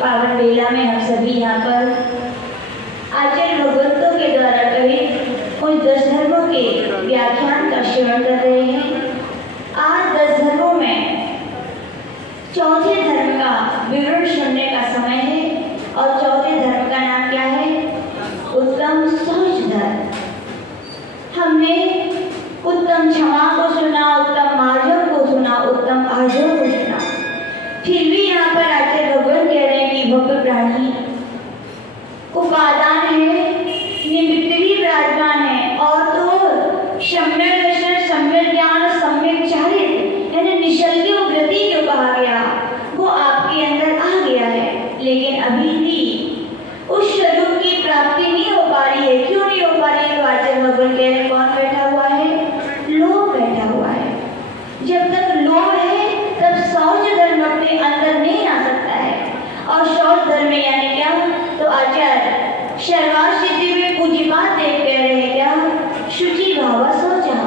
पावन बेला में हम सभी यहाँ पर आचार्य भगवंतों के द्वारा कहे उन 10 धर्मों के व्याख्यान का श्रवण कर रहे हैं। आज 10 धर्मों में चौथे धर्म का विवरण सुनने का समय है और चौथे धर्म का नाम क्या है? उत्तम शौच धर्म। हमने उत्तम क्षमा को सुना, उत्तम मार्जव को सुना, उत्तम आर्जव को सुना, फिर भी यहाँ पर आचार्य भगवान कह रहे हैं कि भक्त प्राणी उपादान है, निमित्त भी विराजमान है और तो सम्यक दर्शन, सम्यक ज्ञान, सम्यक चारित्र यानी निश्चल वृत्ति जो कहा गया वो आपके अंदर आ गया है, लेकिन अभी भी उस स्वरूप की प्राप्ति नहीं हो पा रही है। क्यों नहीं हो पा रही है? तो आचार्य भगवान कह रहे हैं कौन बैठा हुआ है? लोभ बैठा हुआ है। जब तक लोभ है तब शौच धर्म अपने अंदर नहीं आ सकता है। और शौच धर्म यानी क्या? तो आचार्य शर्वार सिद्धि में पूज्यपाद देव कह रहे हैं क्या? शुचि भाव शौचा।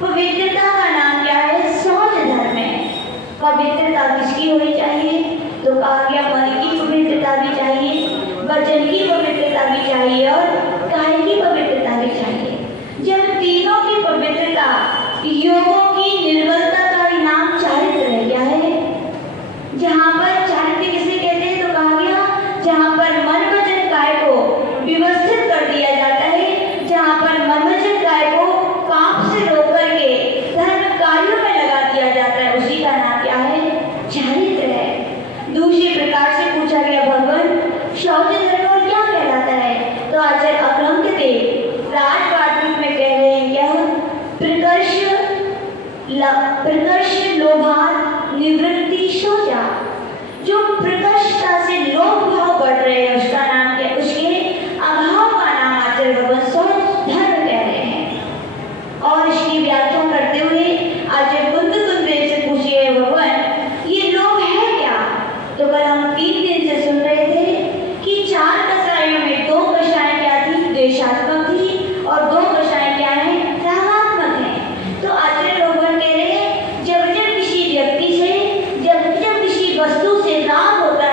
पवित्रता का नाम क्या है? शौच धर्म है। पवित्रता किसकी होनी चाहिए? तो कहा गया मन की पवित्रता भी चाहिए, वचन की पवित्रता भी चाहिए और काय की पवित्रता भी चाहिए। जब तीनों की पवित्रता, योगों की निर्मलता का ही नाम चारित्र है। क्या है? जहाँ पर चारित्र किसे कहते हैं? तो कहा गया जहाँ पर मन वचन काय को व्यवस्थित कर दिया जाता है, जहाँ पर मन वचन काय को पाप से रोक करके धर्म कार्यों में लगा दिया जाता है, उसी का नाम क्या है? चारित्र है। दूसरे प्रकार से पूछा गया भगवान शौच धर्म और क्या कहलाता है? तो आचार्य अकलंक देव राजपाट रूप में कह रहे हैं क्या? प्रकर्ष लोभान निवृत्ति शौचा। जो प्रकर्षता से लोभ भाव बढ़ रहे हैं उसका नाम क्या? उसके अभाव का नाम आचार्य भगवान शौच धर्म कह रहे हैं। और इसकी व्याख्या करते हुए आचार्य कुंतदेव से पूछिए भगवान ये लोभ है क्या? तो कल हम 3 दिन से सुन रहे थे कि 4 कषायों में 2 कषाएं क्या थी? द्वेषात्मक थी और 2 कषाएं क्या है? रागात्मक है। तो आचार्य भगवान कह रहे हैं जब जब किसी व्यक्ति से, जब जब किसी वस्तु से राग होता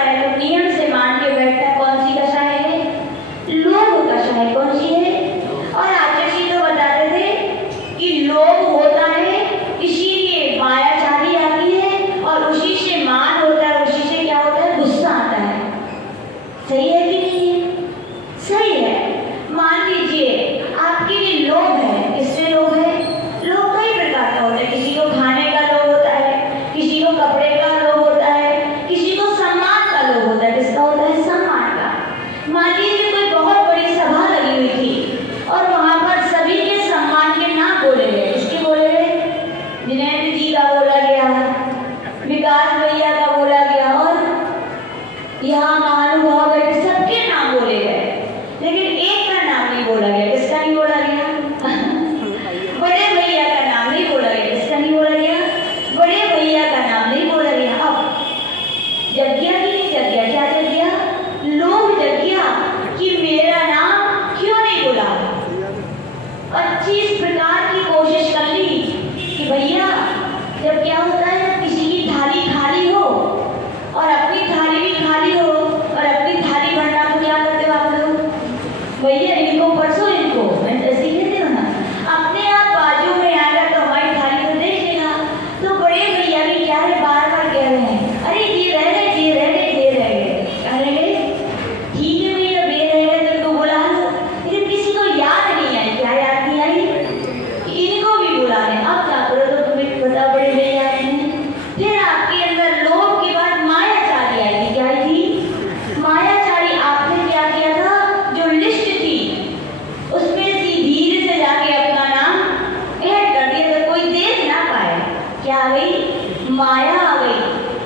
माया आ गई।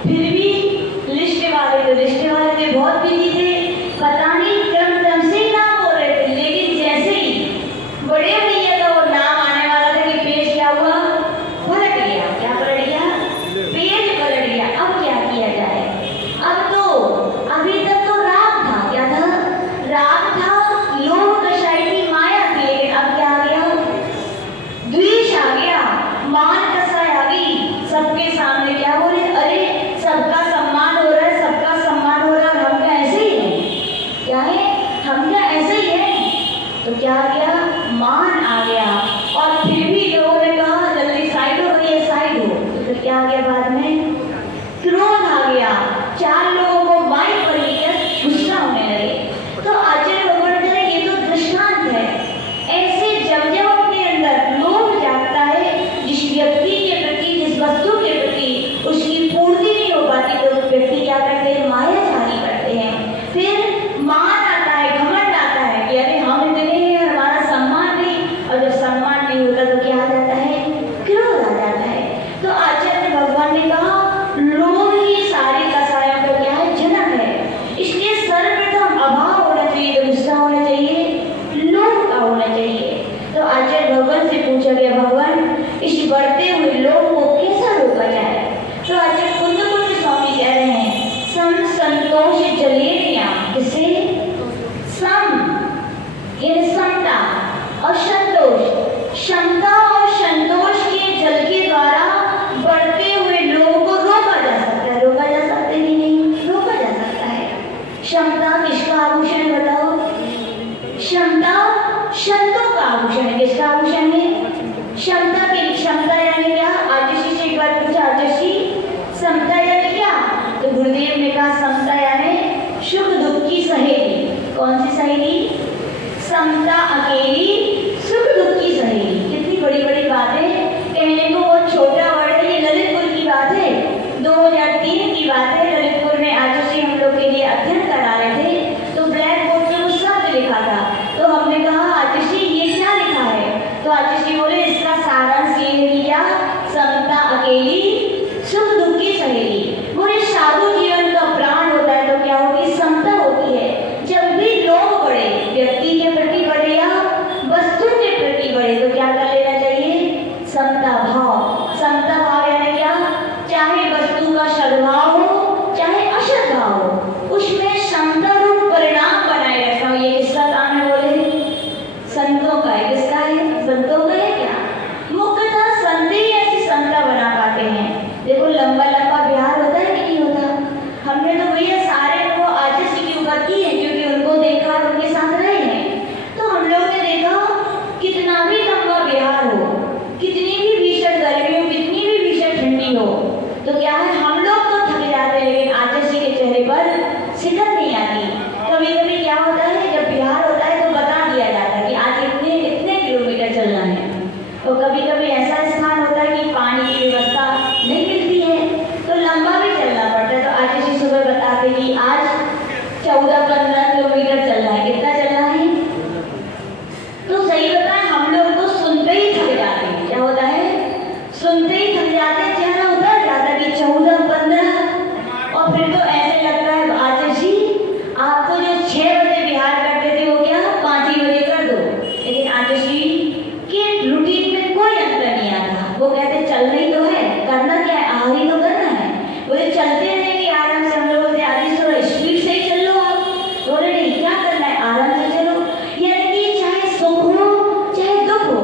फिर भी लिस्ट वाले थे बहुत बिजी थे, पता नहीं क्रम से ही नाम हो रहे थे, लेकिन जैसे ही बड़े भैया का वो नाम आने वाला था कि पेज क्या हुआ, पलट गया। क्या पलट गया? पेज पलट गया। अब क्या किया जाए? अब तो अभी तक तो राग था, क्या था? राग था, लोभ कषाय थी, माया थी, लेकिन अब क्या आ गया? द्वेष आ गया, मान कसाय आ गई। सबके सामने क्या हो रहे? अरे सबका सम्मान हो रहा है, सबका सम्मान हो रहा है, हम क्या ऐसे ही हैं? क्या है? हम क्या ऐसे ही हैं? तो क्या आ गया? मान आ गया। और फिर भी लोगों ने कहा जल्दी साइड हो, ये साइड हो। तो क्या आ गया बाद में? क्रोध आ गया। चार लोगों को माइक पर लेकर गुस्सा होने लगे। तो आचार्य भगवान कह रहे ये तो दृष्टांत है। ऐसे जब जब अपने अंदर लोभ जागता है, जिस व्यक्ति के प्रति, जिस वस्तु के प्रति उसकी पूर्ति नहीं हो पाती, तो व्यक्ति क्या करते हैं? माया जारी करते हैं। फिर मान आता है, घमंड आता है कि अरे हम इतने हैं, हमारा सम्मान नहीं। और जब सम्मान नहीं होता तो क्या आ जाता है? क्रोध आ जाता है। तो आचार्य भगवान ने कहा लोभ ही सारी कसायों का क्या है? जनक है। इसलिए सर्वप्रथम अभाव होना चाहिए, तो गुस्सा होना चाहिए, लोभ का होना चाहिए। तो आचार्य भगवान से पूछा गया भगवान इस बढ़ते हुए लोभ को कैसा रोका जाए? तो आचार्य कुंद स्वामी कह रहे हैं सम संतोष जलेरिया। किसे? सम यानी समता और संतोष, क्षमता और संतोष के जल के द्वारा बढ़ते हुए लोगों को रोका जा सकता है। रोका जा सकता है कि नहीं? रोका जा सकता है। क्षमता किसका आभूषण बताओ? क्षमता संतों का आभूषण है। किसका आभूषण है? क्षमता की। क्षमता यानी क्या? आचार्य से एक बार पूछा आचार्य समता यानी क्या? तो गुरुदेव ने कहा समता यानी सुख दुख की सहेली। कौन सी सहेली? समता अकेली, सुख दुख की सहेली। कितनी बड़ी बड़ी बातें कहने को बहुत छोटा वर्ड है। ये ललितपुर की बात है, 2003 की बात है। ललितपुर में आचार्य हम लोग के लिए अध्ययन करा रहे थे, तो ब्लैक बोर्ड पे कुछ शब्द लिखा था। तो हमने कहा आचार्य ये क्या लिखा है? तो आचार्य बोले इसका सारांश ये है कि क्या? समता अकेली, सुख दुख की सहेली। पूरे साधु जीवन का प्राण होता है तो क्या होती है? समता होती है। जब भी लोग बढ़े, व्यक्ति के प्रति बढ़े या वस्तु के प्रति बढ़े, तो क्या कर लेना चाहिए? समता भाव। समता भाव यानी क्या? चाहे वस्तु का सद्भाव हो, चाहे असद्भाव हो, उसमें समता रूप परिणाम बनाए रखना हो। ये किसका काम है? बोले संतों का है। किसका है? संतों का है। क्या मुख्यतः संत ही ऐसी समता बना पाते हैं। देखो लंबा लंबा बिहार होता है कि नहीं होता? हमने तो भैया सारे वो आचार्य की ऊपर की है, क्योंकि उनको देखा और उनके साथ रहे हैं। तो हम लोग ने देखा कितना भी लंबा बिहार हो, कितनी भी भीषण गर्मी हो, कितनी भी भीषण ठंडी हो, तो क्या है हम लोग तो थक जाते हैं, लेकिन आचार्य के चेहरे पर शिकन नहीं आती। कभी कभी क्या होता है जब बिहार होता है तो बता दिया जाता है कि आज इतने इतने किलोमीटर चलना है। और कभी कभी ऐसा स्थान होता है कि पानी की व्यवस्था नहीं मिलती है, तो लंबा भी चलना पड़ता है। तो आचार्य सुबह बताते कि आज 14-15 किलोमीटर चलना है। कितना चलना है? तो सही बताएं हम लोग तो सुनते ही थक जाते हैं। क्या होता है? सुनते ही थक जाते हैं, चेहरा उतर जाता है कि 14-15। और फिर तो ऐसे लगता है आचार्य जी आप तो जो 6 बजे बिहार करते थे वो क्या 5 ही बजे कर दो। लेकिन आचार्य जी के रूटीन में कोई अंतर नहीं आता। वो कहते चलना ही तो है, करना क्या है? आहार ही तो करना है। बोले चलते रहेंगे आराम से। हम लोग बोलते आदि थोड़ा स्पीड से ही चल लो आप। बोले नहीं, क्या करना है? आराम से चलो। यानी कि चाहे सुख हो चाहे दुख हो,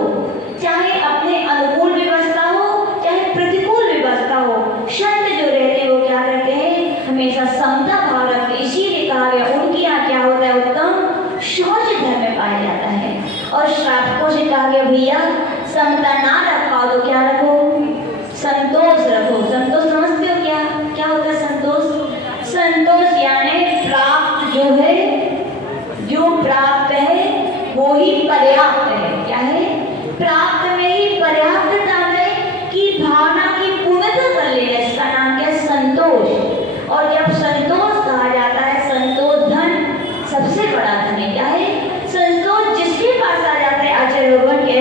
चाहे अपने अनुकूल व्यवस्था हो चाहे प्रतिकूल व्यवस्था हो, संत जो रहते हैं वो क्या करते हैं? हमेशा समता भाव रखते। इसीलिए कहा गया उनके यहाँ क्या होता है? उत्तम शौच धर्म में पाया जाता है। और श्रावकों से कहा गया भैया समता ना रख पाओ तो क्या रखो? संतोष रखो। संतोष समझते हो क्या? क्या होता है संतोष? संतोष यानी प्राप्त जो है, जो प्राप्त है वो ही पर्याप्त है। क्या है? प्राप्त में ही पर्याप्तता में की भावना की पूर्णता कर लेना, इसका नाम क्या है? संतोष। और जब संतोष कहा जाता है, संतोष धन सबसे बड़ा धन है। क्या है? संतोष जिसके पास आ जाता है, आचार्य भगवान कह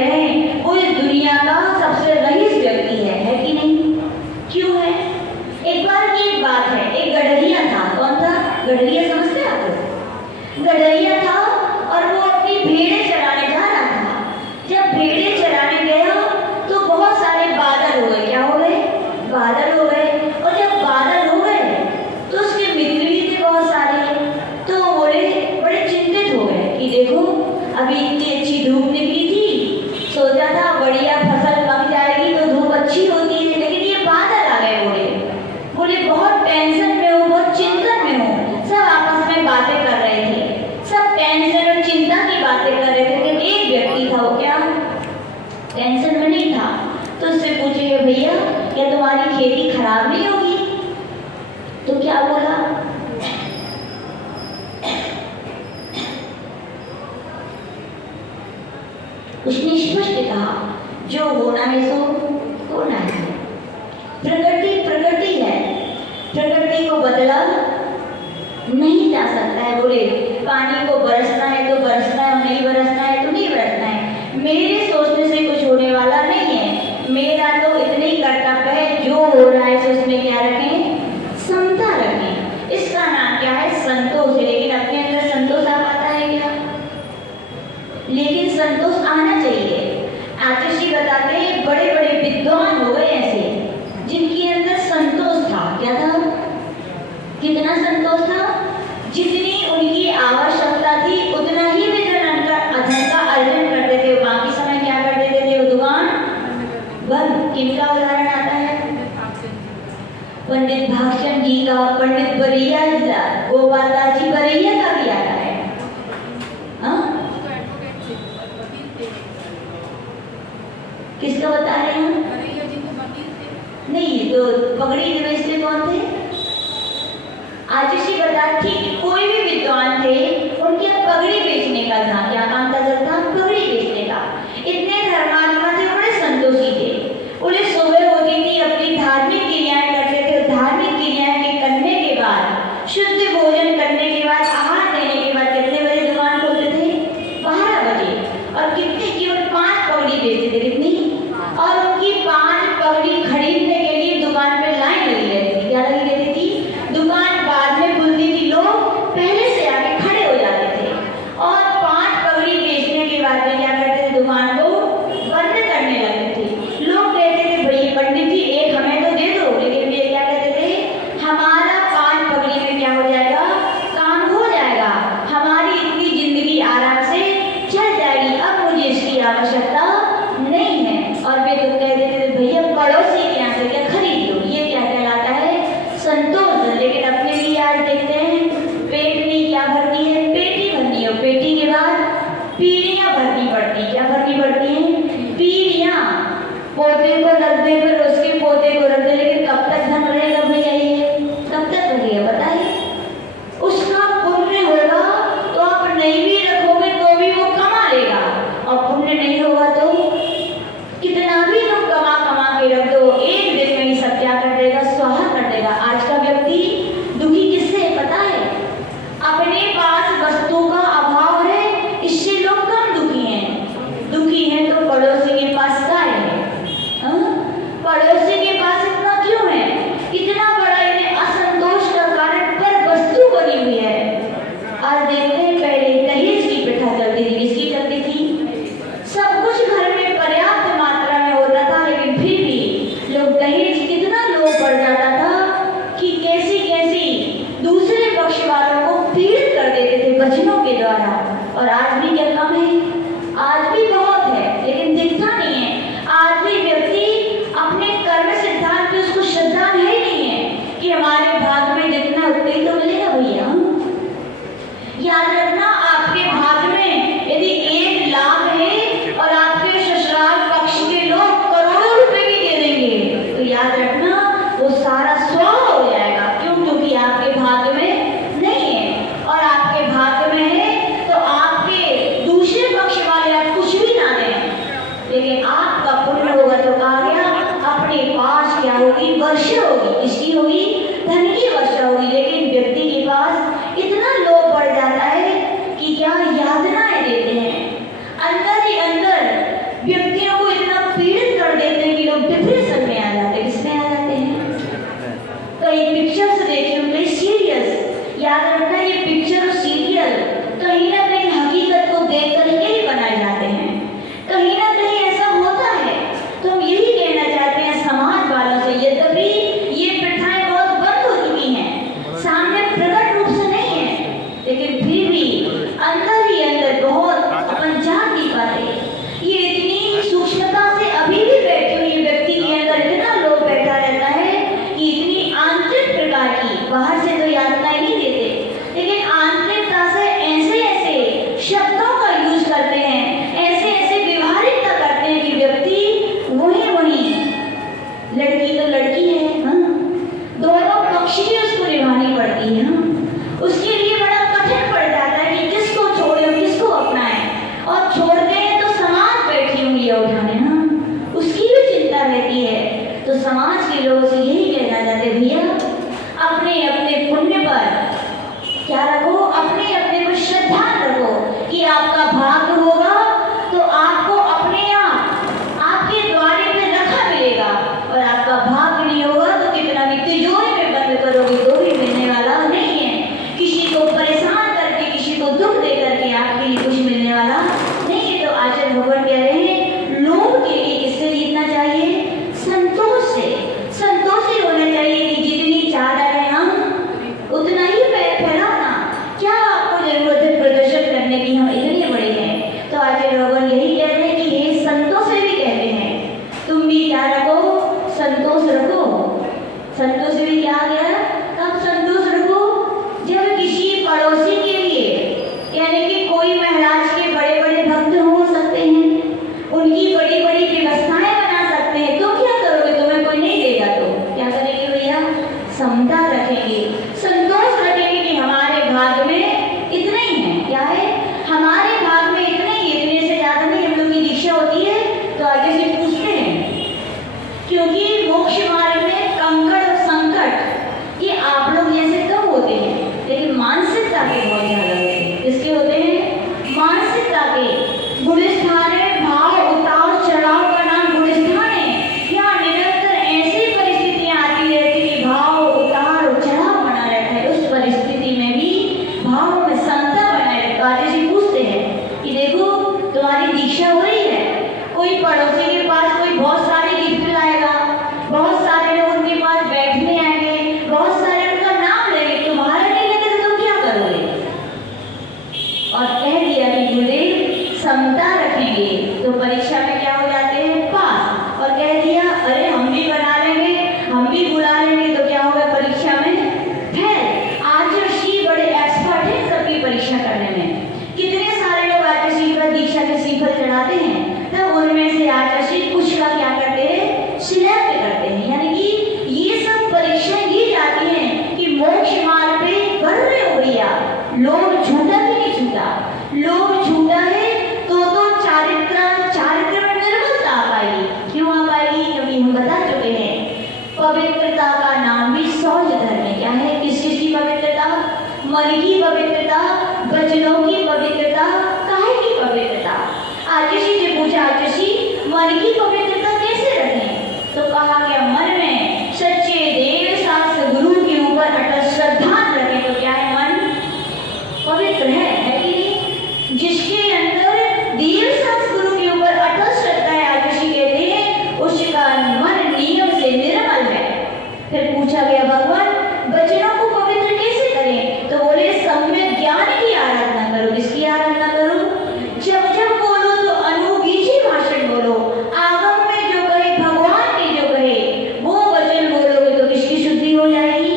एक बार की एक बात है, एक गडरिया था। कौन था? गडरिया समझते हैं आप? गडरिया था और वो अपनी भेड़ें चराने जा रहा था। जब भेड़ें चराने गया तो बहुत सारे बादल हो गए। क्या हो गए? बादल हो गए। और जब बादल हो गए तो उसके मित्र भी थे बहुत सारे, तो वो बोले, बड़े चिंतित हो गए कि देखो अभी इतनी अच्छी धूप निकली थी, सोचा था बढ़िया फसल पक जाएगी तो धूप अच्छी होती है, लेकिन ये बादल आ गए। बोले बहुत टेंशन में हूँ, बहुत चिंतन में हूँ। सब आपस में बातें कर रहे थे, सब टेंशन और चिंता की बातें कर रहे थे, लेकिन एक व्यक्ति था, वो क्या टेंशन में नहीं था। तो उससे पूछे, भैया क्या तुम्हारी खेती खराब नहीं होगी? तो क्या बोला? उसने स्पष्ट कहा, जो होना है सो होना है। प्रकृति प्रकृति है, प्रकृति को बदला नहीं जा सकता है। बोले पानी को बरसना है तो बरसना है, नहीं बरसना है तो नहीं बरसना है। मेरे सोचने से कुछ होने वाला नहीं है, मेरा तो इतना ही कर्तव्य है, जो हो रहा है तो उसमें क्या रखें? समता रखें। इसका नाम क्या है? संतोष। लेकिन अपने अंदर संतोष आ पाता है क्या? लेकिन संतोष आना चाहिए। आतिश जी बताते हैं बड़े बड़े विद्वान हो गए ऐसे जिनके अंदर संतोष था। क्या था? कितना संतोष था? जितनी उनकी आवश्यकता थी उतना ही वे धन का अर्जन करते थे। बाकी समय क्या कर देते थे? वो दुकान बंद। किनका उदाहरण आता है? पंडित भागचंद जी का, पंडित बरैया जी का, गोपाल दास जी बरैया का भी आता है। हाँ, किसका बता रहे हैं? नहीं, तो पगड़ी बेचते कौन थे? आतिश जी बता, ठीक कोई भी विद्वान थे, उनके पगड़ी बेचने का था। क्या काम था? चलता पगड़ी बेचने का। इतने धर्मात्मा थे, बड़े संतोषी थे। उन्हें सुबह होती थी, अपनी धार्मिक क्रियाएं करते थे। धार्मिक क्रियाएं के करने के बाद, शुद्ध भोजन करने के बाद, आहार लेने के बाद कितने बजे दुकान खोलते थे? 12 बजे। और कितने? केवल 5 पगड़ी बेचते थे। कितनी? और उनकी 5 पगड़ी खरीदने के लिए दुकान पे लाइन लगी रहती थी। क्या लगी रहती थी? दुकान बाद में खुलती थी, लोग पहले से आके खड़े हो जाते थे। और 5 पगड़ी बेचने के बाद में क्या करते थे? दुकान को बंद करने लगते थे। लोग कहते थे, भैया पंडित जी एक हमें तो दे दो, लेकिन वे क्या कहते थे? हमारा 5 पगड़ी में क्या हो जाएगा? काम हो जाएगा, हमारी इतनी जिंदगी आराम से चल जाएगी, अब मुझे इसकी आवश्यकता नहीं है। और वे तो कह देते थे, भैया पड़ोसी के यहाँ से क्या खरीद लो। ये क्या कहलाता है? संतोष। लेकिन अपने भी आज देखते हैं, पेट में क्या भरनी है? पेटी भरनी है। पेटी के बाद पीढ़ियां भरनी पड़ती। क्या भरनी पड़ती है? पीढ़ियां। पोते को रख दे, फिर उसके पोते को रख दे, लेकिन कब तक धन रहेगा भैया? ये कब तक रहेगा बताइए? उसका पुण्य होगा तो आप नहीं भी रखोगे तो भी वो कमा लेगा, और पुण्य नहीं होगा तो कितना भी तुम कमा कमा के रख दो, एक दिन में ही सब क्या कर देगा? स्वाहा कर देगा। आज का व्यक्ति दुखी किससे है पता है? अपने पास वस्तु का अभाव है, इससे लोग कम दुखी हैं। दुखी हैं तो पड़ोसी के पास क्या है? पड़ोसी के पास इतना क्यों है? इतना बड़ा इन्हें असंतोष का कारण पर वस्तु बनी हुई है। आज देखते हैं, पहले दहेज की प्रथा चलती थी। किसकी चलती थी? सब कुछ घर में पर्याप्त मात्रा में होता था, लेकिन फिर भी लोग दहेज कितना लोभ पड़ जाता था कि कैसी कैसी दूसरे पक्ष वालों को पीड़ित कर देते थे वचनों के द्वारा। और आज भी क्या कम है? आज भी बहुत है, लेकिन दिखता नहीं है। आज भी व्यक्ति अपने कर्म सिद्धांत पे उसको श्रद्धा है नहीं है कि हमारे भाग में जितना उतना ही तो मिलेगा भैया। याद रखना, आपके भाग में यदि 1 लाख है और आपके ससुराल पक्ष के लोग करोड़ों रुपए भी दे देंगे, तो याद रखना वो सारा स्वाहा हो जाएगा। क्यों? क्योंकि आपके भाग में नहीं है। और आपके भाग में है तो आपके दूसरे पक्ष वाले आप कुछ भी ना दें, लेकिन आपका पुण्य होगा तो कहा गया अपने पास क्या होगी? वर्षा होगी। किसकी होगी? धन की वर्षा होगी। लेकिन व्यक्ति के पास इतना लोभ बढ़ जाता है कि क्या यातनाएं देते हैं, अंदर ही अंदर व्यक्तियों को इतना पीड़ित कर देते हैं कि लोग डिप्रेशन में आ जाते हैं। किसमें आ जाते हैं? कई पिक्चर्स देखी हूँ, कई सीरियल्स। याद रखना ये पिक्चर और सीरियल कहीं ना कहीं हकीकत को देख करके ही बनाए जाते हैं, कहीं ना कहीं ऐसा होता है। तो हम यही कहना चाहते हैं समाज वालों से, यद्यपि ये प्रथाएं बहुत बंद हो चुकी हैं, सामने प्रकट रूप से नहीं है, लेकिन फिर भी अंदर ही अंदर बहुत अपन जान नहीं पाते। ये इतनी सूक्ष्मता से अभी भी बैठे हुए व्यक्ति के अंदर इतना लोभ बैठा रहता है कि इतनी आंतरिक प्रकार की, बाहर से तो यातना नहीं देते, लेकिन आंतरिकता से ऐसे ऐसे शब्दों का यूज करते हैं, ऐसे ऐसे व्यवहारिकता करते हैं कि व्यक्ति वही लड़की तो लड़की है, हाँ, दोनों पक्ष ही उसको निभानी पड़ती है, हाँ। उसके लिए बड़ा कठिन पड़ जाता है कि किसको छोड़े और किसको अपनाए, और छोड़ते हैं तो समाज बैठी उंगलियां उठाने, हाँ, उसकी भी चिंता रहती है। तो समाज के लोगों से यही कहना चाहते भैया, अपने अपने पुण्य पर क्या रखो, अपने अपने पर श्रद्धा रखो कि आपका भाग्य होगा तो आपको अपने आप आपके द्वारे पे रखा मिलेगा, और आपका भाग्य नहीं होगा तो कितना भी तिजोरी में बंद करोगे तो भी मिलने वाला नहीं है। किसी को परेशान करके, किसी को दुख दे करके आपके लिए कुछ मिलने वाला नहीं है। तो आचार्य भगवान कह रहे हैं लोभ के लिए किससे जीतना चाहिए? संतोष से। संतोषी होना चाहिए कि जितनी ज्यादा है हम उतना ही पैर फैलाना, क्या आपको जरूरत है प्रदर्शन करने की, हम इतने बड़े हैं। तो आचार्य भगवान यही कह रहे हैं कि ये संतोष से भी कहते हैं तुम भी क्या रखो, संतोष रखो। संतोष से भी क्या गया, कब संतोष रखो, जब किसी पड़ोसी के लिए, यानी कि कोई महाराज के बड़े बड़े भक्त हो सकते हैं, उनकी बड़ी बड़ी व्यवस्थाएं बना सकते हैं, तो क्या करोगे? तुम्हें कोई नहीं देगा तो क्या करेंगे भैया? समता रखेंगे, संतोष रखेंगे कि हमारे भाग में इतना ही है। क्या है? हमारे भाग में इतना ही, इतने से ज्यादा नहीं। हम लोग की दीक्षा होती है तो आगे से पूछते हैं, क्योंकि मोक्ष मार्ग में कंकड़ और संकट ये आप लोग जैसे कम होते हैं, लेकिन मानसिकता के बहुत ज्यादा होते हैं। किसके होते हैं? मानसिकता के। गुलिस्तान है, भाव उतार चढ़ाव का नाम गुलिस्तान है। यहाँ निरंतर ऐसी परिस्थितियां आती रहती कि भाव उतार और चढ़ाव बना रहता है। उस परिस्थिति में भी भाव में समता बनाए रहता है। आज पूछते हैं कि देखो तुम्हारी दीक्षा हो रही है, कोई पड़ोसी के पास कोई बहुत सारे गिफ्ट लाएगा, बहुत सारे लोग उनके पास बैठने आएंगे, बहुत सारे उनका नाम लेंगे, तुम्हारा नहीं लेंगे तो तुम क्या करोगे? और कह दिया कि गुरुदेव समता रखेंगे तो परीक्षा में क्या हो जाते हैं? पास। और कह दिया अरे हम भी बना लेंगे, हम भी बुला लेंगे तो क्या होगा? परीक्षा में फेल। आचार्य बड़े एक्सपर्ट हैं सबकी परीक्षा करने में। कितने सारे लोग आचार्य पर दीक्षा के श्रीफल चढ़ाते हैं, तब उनमें से आचार्य कुछ का क्या करते हैं? सिलेक्ट करते हैं। यानी कि ये सब परीक्षाएं ली जाती हैं कि मोक्ष मार्ग पे बढ़ रहे हो भैया। लोग झूठा भी नहीं झूठा, लोग झूठा है तो चारित्र में निर्मलता आ पाएगी। क्यों आ पाएगी? क्योंकि हम बता चुके हैं पवित्रता का नाम भी सौज धर्म है। क्या है? किस चीज की पवित्रता? मन की पवित्रता, वचनों की पवित्रता, काहे की पवित्रता। आचार्य से पूछा, आचार्य मन की पवित्रता कैसे रखें? तो कहा गया मन में सच्चे देव शास्त्र गुरु के ऊपर अटल श्रद्धा रखें। तो क्या है? मन पवित्र है कि नहीं? जिसके अंदर देव शास्त्र गुरु के ऊपर अटल श्रद्धा है, आचार्य कहते हैं उसका मन नियम से निर्मल है। फिर पूछा गया भगवान वचनों को पवित्र कैसे करें? तो बोले सम्यक ज्ञान की आराधना करो। किसकी आराधना करो? जब जब बोलो तो अनुगीची भाषण बोलो, आगम में जो कहे, भगवान के जो कहे वो वचन बोलोगे तो किसकी शुद्धि हो जाएगी?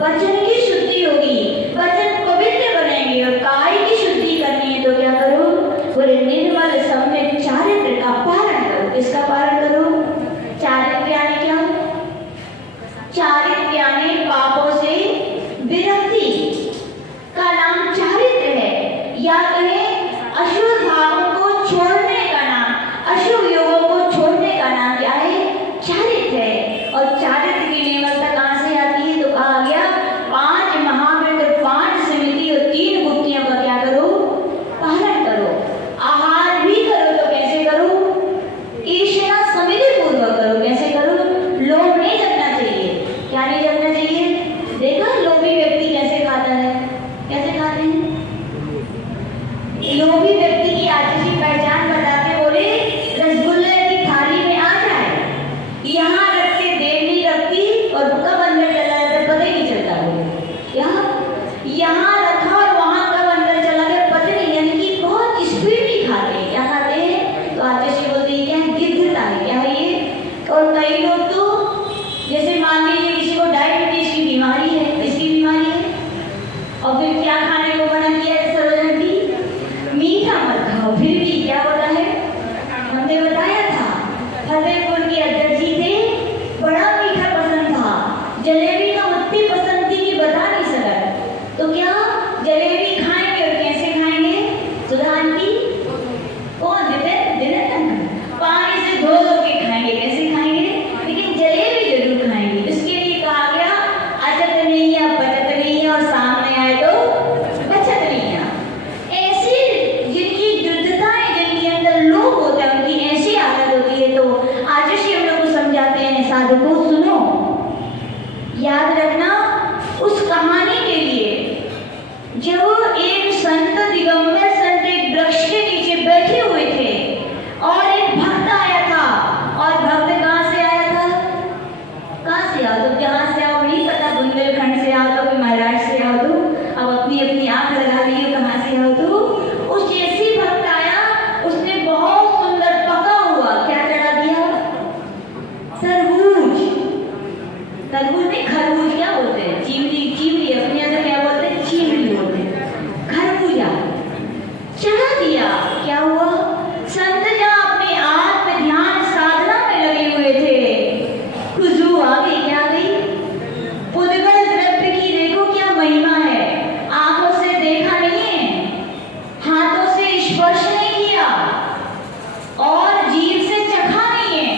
वचन की शुद्धि होगी, वचन पवित्र बनेंगे। और काय की शुद्धि करनी है तो क्या करो? बोले निर्मल सम्यक चारित्र का पालन करो। किसका पालन करो? चारित्र यानी क्या? चारित्र यानी पापों से विरक्ति का नाम चारित्र है, या कहें अशुभ भावों को छोड़ने का नाम, अशुभ योगों को छोड़ने का नाम क्या है? चारित्र है। और चारित्र की निर्मलता कहाँ से आती है? तो कहा गया 5 महाव्रत, 5 समिति और 3 गुप्तियों का क्या करो? पालन करो। आहार भी करो तो कैसे करो? ईश्वरा समिति पूर्वक करो। कैसे करो? लोभ नहीं जगना चाहिए। क्या नहीं जगना चाहिए? देखा लोभी व्यक्ति कैसे खाता है, कैसे खाते हैं? लोभी व्यक्ति की आतिशी पहचान बताते बोले रसगुल्ले की थाली में आ जाए, यहाँ रखते देर नहीं लगती और कब अंदर चला जाता पता ही नहीं चलता। यहाँ रखा और वहाँ कब अंदर चला गया पता नहीं, यानी कि बहुत स्पीड खाते हैं। क्या खाते हैं? तो आतिशी बोलते हैं क्या गिद्धता है, क्या है ये? और कई लोग तो जैसे मान लीजिए किसी को डायबिटीज की बीमारी है, इसकी बीमारी है, और फिर क्या खाने को मना किया है सरोजना जी? मीठा मत खाओ, फिर भी क्या होता है? हमने बताया था फतेहपुर के अध्यक्ष जी थे, बड़ा मीठा पसंद था, जलेबी तो उतनी पसंद थी कि बता नहीं सका। तो क्या जलेबी खाएंगे और कैसे खाएंगे? सुधा आंटी कौन देते पानी से धो के खाएंगे, कैसे खाएंगे? लेकिन जलेबी जरूर खाएंगे। इसके लिए कहा गया अचत नहीं है बचत नहीं है और सामने आए तो बचत नहीं है। ऐसी जिनकी दुर्दताएं, जिनके अंदर लोभ होता है, उनकी ऐसी आदत होती है। तो आज हम लोग को समझाते हैं साधकों सुनो, याद रखना उस कहानी के लिए जब एक संत दिगंबर संत एक वृक्ष के नीचे बैठे हुए थे और एक भक्त आया था। और भक्त कहाँ से आया था? कहाँ से आओ? तो जहाँ से आओ नहीं पता, बुंदेलखंड से आओ तो महाराज से आओ तो अब अपनी अपनी आंख लगा ली कहाँ से आओ। तो उस जैसी भक्त आया, उसने बहुत सुंदर पका हुआ क्या चढ़ा दिया? तरबूज। तरबूज नहीं खरबूज क्या बोलते हैं? चीमली, चीमली अपने अंदर क्या बोलते हैं? चीमली बोलते हैं। खरबूजा चढ़ा दिया। क्या हुआ? संत जहाँ अपने आत्म ध्यान साधना में लगे हुए थे, खुशबू आ गई। क्या गई? पुद्गल द्रव्य की देखो क्या महिमा है। आंखों से देखा नहीं है, हाथों से स्पर्श नहीं किया और जीभ से चखा नहीं है,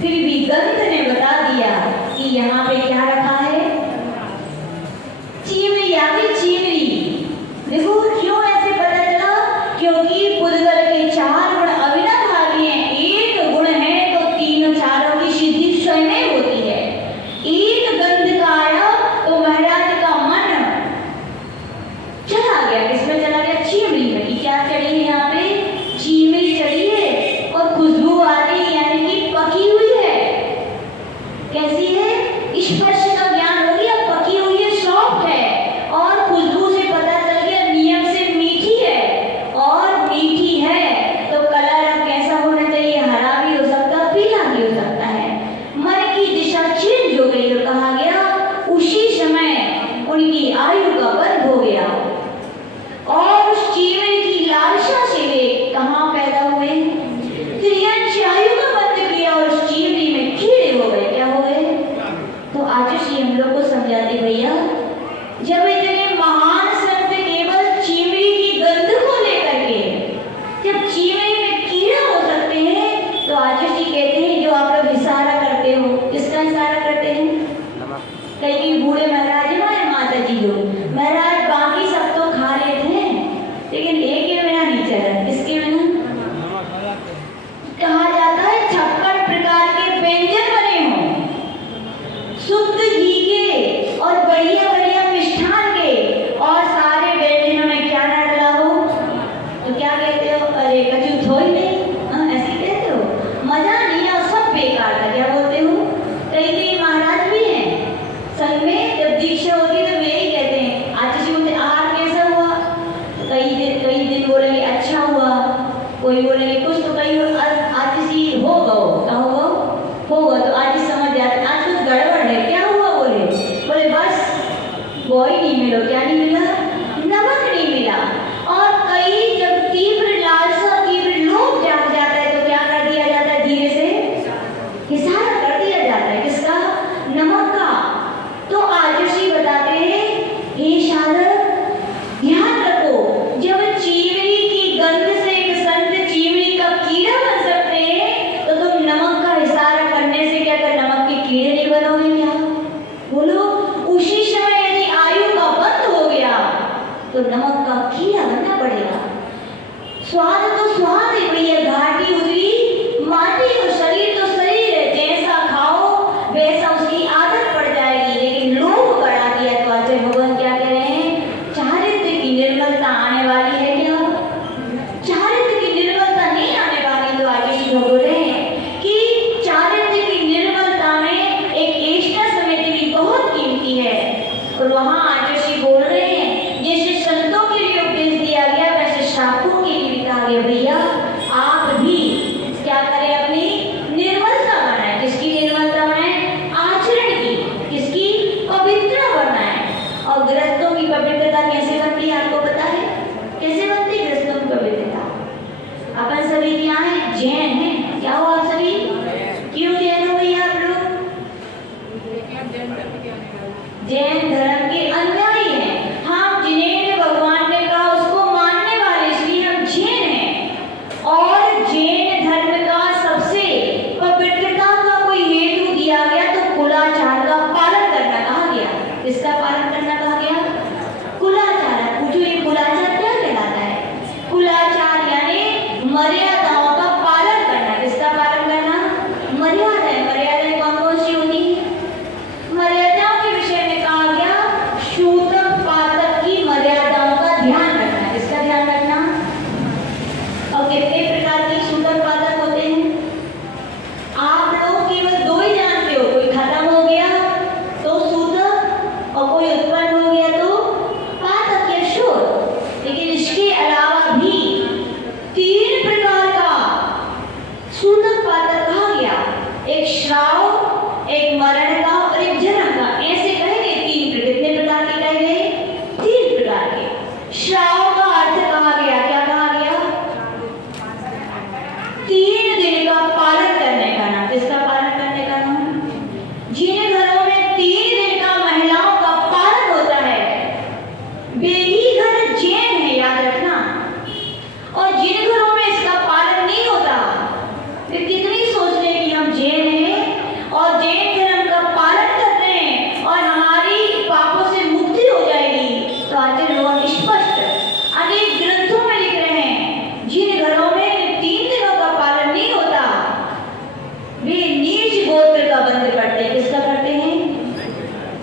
फिर भी गंध ने बता दिया कि यहाँ पे क्या रखा है? चीमली आ गई, चीमली। देखो क्यों ऐसे पता चला? क्योंकि पुद्गल के 4 गुण अविनाभावी हैं। एक गुण है तो 3 चारों की सिद्धि स्वयं होती है। एक गंध का आया तो महाराज का मन चला गया। किसमें चला गया? चीमली में। कि क्या चढ़ी है यहाँ पे? चीमली चढ़ी है और खुशबू आ रही, यानी कि पकी हुई है। कैसी है? स्पर्श का ज्ञान हो गया, पकी हुई है, सॉफ्ट है। और खुशबू से पता चल गया नियम से मीठी है। और मीठी है तो कलर अब कैसा होना चाहिए? हरा भी हो सकता है, पीला भी हो सकता है। मन की दिशा चेंज हो गई और कहा गया उसी समय उनकी आयु का बंध हो गया। और उस चीमली की लालसा से वे कहाँ पैदा हुए? त्रियंश आयु का बंध किया और उस चीमली में कीड़े हो गए। क्या हो गए? तो आज हम लोग को समझाते भैया, जब इतने महान संत केवल चीमली की गंध को लेकर के जब चीमली में कीड़ा हो सकते हैं, तो आचार्य जी कहते हैं जो आप लोग इशारा करते हो, किसका इशारा करते हैं? कई बूढ़े महाराज हमारे माता जी लोग, महाराज बाकी सब तो खा लेते हैं लेकिन एक के बिना नहीं चला। किसके बिना? कहा जाता है 56 प्रकार के व्यंजन बने हों, शुद्ध घी के और बढ़िया बढ़िया मिष्ठान के, और सारे व्यंजनों में क्या ना डला हो तो क्या कहते हो? अरे कचू थोड़ी नहीं, ऐसे कहते हो, मजा नहीं है और सब बेकार था। क्या बोलते हो? कई महाराज भी हैं संग में, जब दीक्षा होती है तो वे ही कहते हैं आचार्य जी बोलते आहार कैसा हुआ? कई दिन बोलेंगे अच्छा हुआ, कोई बोलेंगे कुछ, तो कई आचार्य जी हो गो, क्या होगा? होगा। तो आज समझ जाते आज कुछ गड़बड़ है। क्या हुआ? बोले बस वो ही नहीं मिलो। क्या नहीं मिला? नमक नहीं मिला। और कई जब तीव्र लालसा, तीव्र लोभ जाग जाता है तो क्या कर दिया जाता है? धीरे से इशारा कर दिया जाता है। किसका? नमक का। तो आचार्य बताते हैं हे साधक ध्यान रखो, जब चीमली की गंध से एक संत चीमली का कीड़ा बन सकते हैं तो तुम नमक का इशारा करने से क्या कर नमक के कीड़े नहीं बनोगे? क्या बोलो? उसी समय यदि आयु का बंद हो गया जैन धर्म के अनुयायी हैं। हम जिन्हें भगवान ने कहा उसको मानने वाले, इसलिए हम जैन हैं। और जैन धर्म का सबसे पवित्रता का कोई हेतु दिया गया तो कुलाचार का पालन करना कहा गया। इसका पालन करना कहा गया, कुलाचार। पूछो ये कुलाचार क्या कहलाता है? कुलाचार यानी मर्यादाओं का पालन करना। किसका पालन करना? मर्यादाएं। मर्यादाएं कौन कौन सी होती है? मर्यादाओं के विषय में कहा गया सूतक पातक की मर्यादाओं का ध्यान रखना। किसका ध्यान रखना? और कितने प्रकार के सूतक पातक होते हैं? आप लोग केवल दो ही जानते हो, कोई खत्म हो गया तो सूतक और कोई उत्पन्न हो गया तो पातक या शूद्र। लेकिन इसके अलावा भी 3 प्रकार का सूतक पातक कहा गया। एक श्राव, एक मरण का और एक जन्म का। ऐसे कहे गए 3। कितने प्रकार के कहे गए? 3 प्रकार के। श्राव का अर्थ कहा गया, क्या कहा गया? 3 दिन का पालन करने का नाम। किसका पालन करने का नाम? जिन घरों में 3 दिन का महिलाओं का पालन होता है वे ही घर जैन है, याद रखना। और जिन घरों में इसका पालन नहीं होता वे कितनी सोच रहे कि हम जैन हैं और जैन धर्म का पालन करते हैं और हमारी पापों से मुक्ति हो जाएगी। तो आचार्य भगवान स्पष्ट अनेक ग्रंथों में लिख रहे हैं जिन घरों में 3 दिनों का पालन नहीं होता वे नीच गोत्र का बंद करते हैं। किसका करते हैं?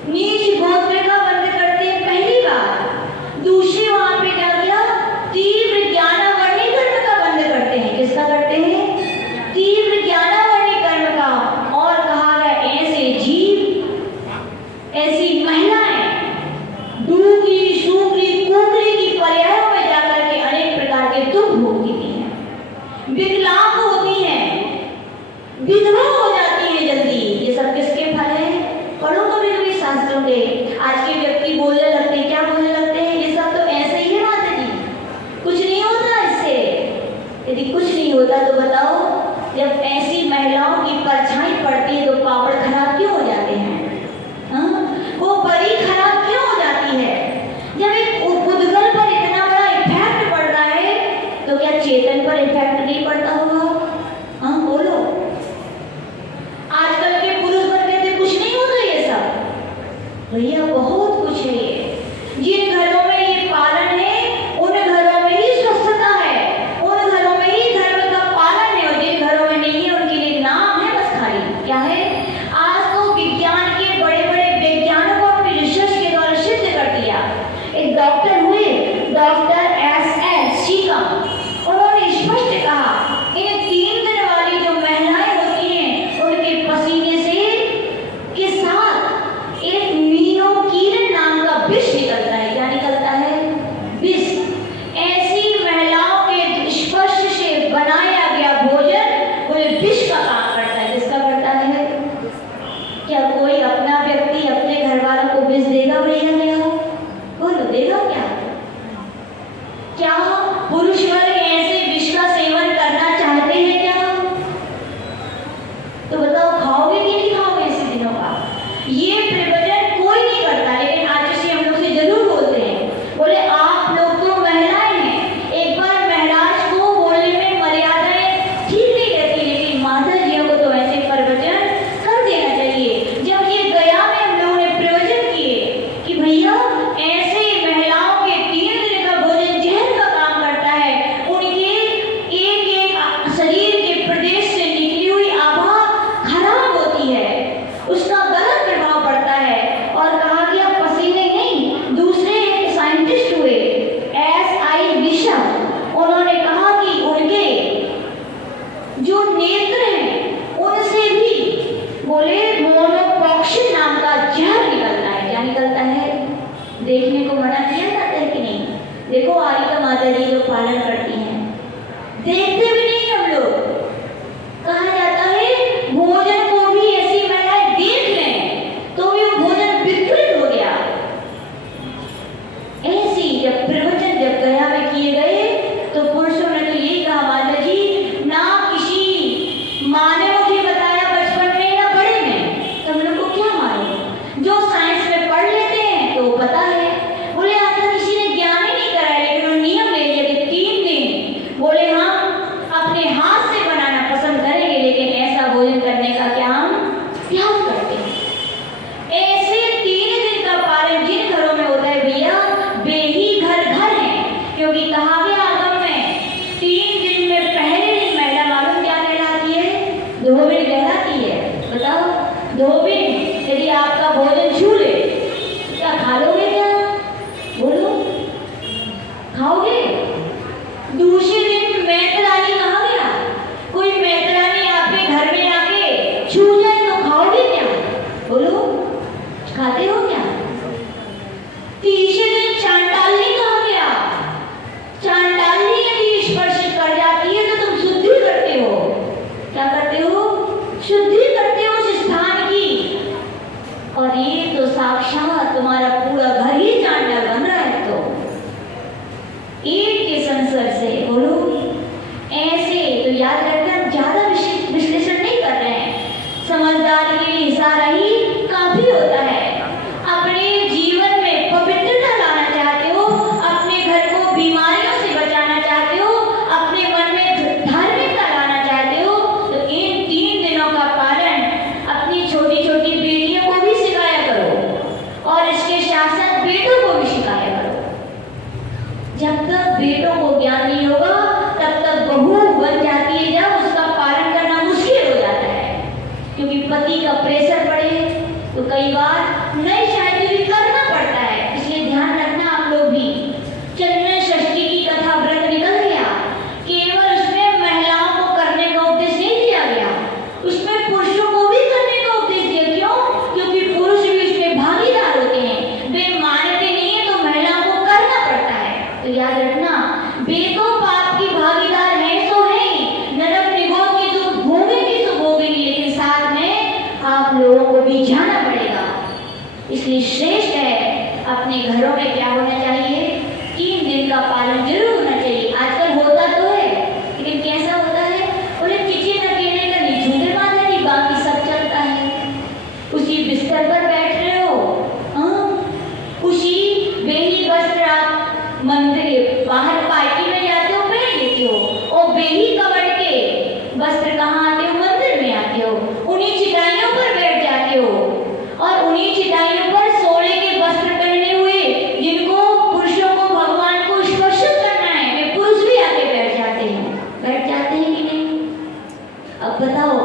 नीच गोत्र का बंद करते हैं, पहली बात। दूसरी वहां पे क्या किया? तीव्र ज्ञानावर्णी कर्म का बंद करते हैं। किसका करते हैं? तीव्र ज्ञानावर्णी कर्म का। और कहा गया ऐसे जीव, ऐसी महिलाएं डूगरी, सूगरी, कुकरी की पर्यायों में जाकर के अनेक प्रकार के दुख भोगती हैं, विकलांग होती हैं, विधवा हो जाती है जल्दी। ये सब किसके फल है? पढ़ो कभी कभी शास्त्रों के। आज के व्यक्ति बोलने लगते हैं, क्या बोलने लगते हैं? ये सब तो ऐसे ही है माता जी, कुछ नहीं होता इससे। यदि कुछ नहीं होता तो बताओ, जब ऐसी महिलाओं की परछाई पड़ती है तो पापड़ खराब क्यों हो जाते हैं? वो बड़ी खराब क्यों हो जाती है? जब एक उद्गल पर इतना बड़ा इफेक्ट पड़ रहा है तो क्या चेतन पर इफेक्ट नहीं पड़ता होगा? हाँ बोलो। आजकल के पुरुष वर्ग कहते कुछ नहीं होता ये सब। भैया बहुत कुछ है ये। जिन घरों में ये पालन है उन घरों में ही स्वस्थता है, उन घरों में ही धर्म का पालन है। और जिन घरों में नहीं है उनके लिए नाम है बस खाली। क्या है? आज तो विज्ञान के बड़े बड़े वैज्ञानिकों ने रिसर्च के द्वारा सिद्ध कर दिया। एक डॉक्टर हुए, डॉक्टर SS सीकम, उन्होंने स्पष्ट कहा इन 3 दिन वाली जो महिलाएं होती हैं उनके पसीने से के साथ एक मीनोकीन नाम का विष निकलता है। क्या निकलता है? विष। ऐसी महिलाओं के स्पर्श से बनाया गया भोजन उन्हें विष का काम करता है। किसका करता है? क्या कोई अपना व्यक्ति अपने घर वालों को विष देगा भैया? क्या बोलो, देगा क्या? क्या पुरुष वर्ग ऐसे विष का सेवन करना चाहते हैं क्या? तो बताओ खाओगे कि नहीं खाओगे ऐसे दिनों का? ये प्रवचन कोई नहीं करता, लेकिन आज से हम लोग से जरूर बोलते हैं। बोले आप लोग तो महिलाएं हैं, एक बार महराज को बोलने में मर्यादाएं ठीक नहीं रहती, लेकिन माता जियों को तो ऐसे प्रवचन कर देना चाहिए। जब ये गया में हम लोगों ने प्रवचन किए कि भैया ऐसे महिलाओं के 3 दिन का भोजन जहर का काम करता है, उनके एक एक शरीर के प्रदेश से निकली हुई आभा खराब होती है, उसका गलत प्रभाव पड़ता है। और कहा गया पसीने नहीं। दूसरे एक साइंटिस्ट हुए SI बिशप, उन्होंने कहा कि उनके जो नेत्र हैं उनसे भी बोले मोनोपॉक्सिन नाम का जहर निकलता है। क्या निकलता है? देखने को मना किया जाता है कि नहीं? देखो आरिका माता जी जो पालन करती हैं, देखते भी नहीं हम लोग। कहा जाता है भोजन को भी ऐसी महिलाएं देख लें तो भी वो भोजन विकृत हो गया। ऐसी जब प्रवचन जब गया में किए गए तो पुरुषों ने तो यही कहा माता जी, ना किसी माँ ने मुझे बताया बचपन में ना बड़े में, तो हम लोग को क्या मालूम? जो साइंस में पढ़ चाहते हो क्या? तीसरे दिन चांडाली कहा गया। चांडाली यदि स्पर्श कर जाती है तो तुम शुद्धि करते हो। क्या करते हो? शुद्धि करते हो उस स्थान की। और ये तो साक्षात तुम्हारा पूरा घर ही चांडाल बन रहा है। तो एक के संसर्ग से बोलो ऐसे तो याद रखना, ज्यादा विश्लेषण नहीं कर रहे हैं। समझदार के लिए इशारा ही काफी होता है। अपने जीवन में पवित्रता लाना चाहते हो, अपने घर को बीमारियों से बचाना चाहते हो, अपने मन में धार्मिकता लाना चाहते हो, तो इन 3 दिनों का पालन अपनी छोटी छोटी बेटियों को भी सिखाया करो और इसके साथ साथ बेटों को भी सिखाया करो। जब तक बेटों को ज्ञान नहीं होगा तब तक बहू बन जाती है, जब उसका पालन करना मुश्किल हो जाता है, क्योंकि पति का प्रेशर पड़े तो कई बार नई शादी भी करना पड़ता है। इसलिए ध्यान रखना आप लोग भी। चंद्र षष्ठी की कथा व्रत निकल गया, केवल उसमें महिलाओं को करने का उपदेश नहीं दिया गया, उसमें पुरुषों को भी करने का उपदेश दिया। क्यों? क्योंकि पुरुष भी उसमें भागीदार होते हैं। वे मानते नहीं है तो महिलाओं को करना पड़ता है। तो याद रखना, वे तो पाप की भागीदार है तो है, नरक निगोद की जो भोगेंगी तो भोगेंगी, लेकिन साथ में आप लोगों को भी जाना पड़ेगा। इसलिए श्रेष्ठ है अपने घरों में क्या होना चाहिए, 3 दिन का पालन जरूर होना चाहिए। आजकल होता तो है, लेकिन कैसा होता है? बोले किचन अकेले का नहीं, झूठे बात नहीं, बाकी सब चलता है। उसी बिस्तर पर बैठ रहे हो, उसी बेही वस्त्र आप मंदिर बाहर पार्टी में जाते हो पहन लेते हो, और बेही कवर के वस्त्र कहाँ आते हो? मंदिर में आते हो। उन्हीं चिटाइयों पर बैठ जाते हो और उन्हीं चिटाइयों पर सोने के वस्त्र पहने हुए जिनको पुरुषों को भगवान को स्पर्शित करना है, वे पुरुष भी आके बैठ जाते हैं कि नहीं? अब बताओ,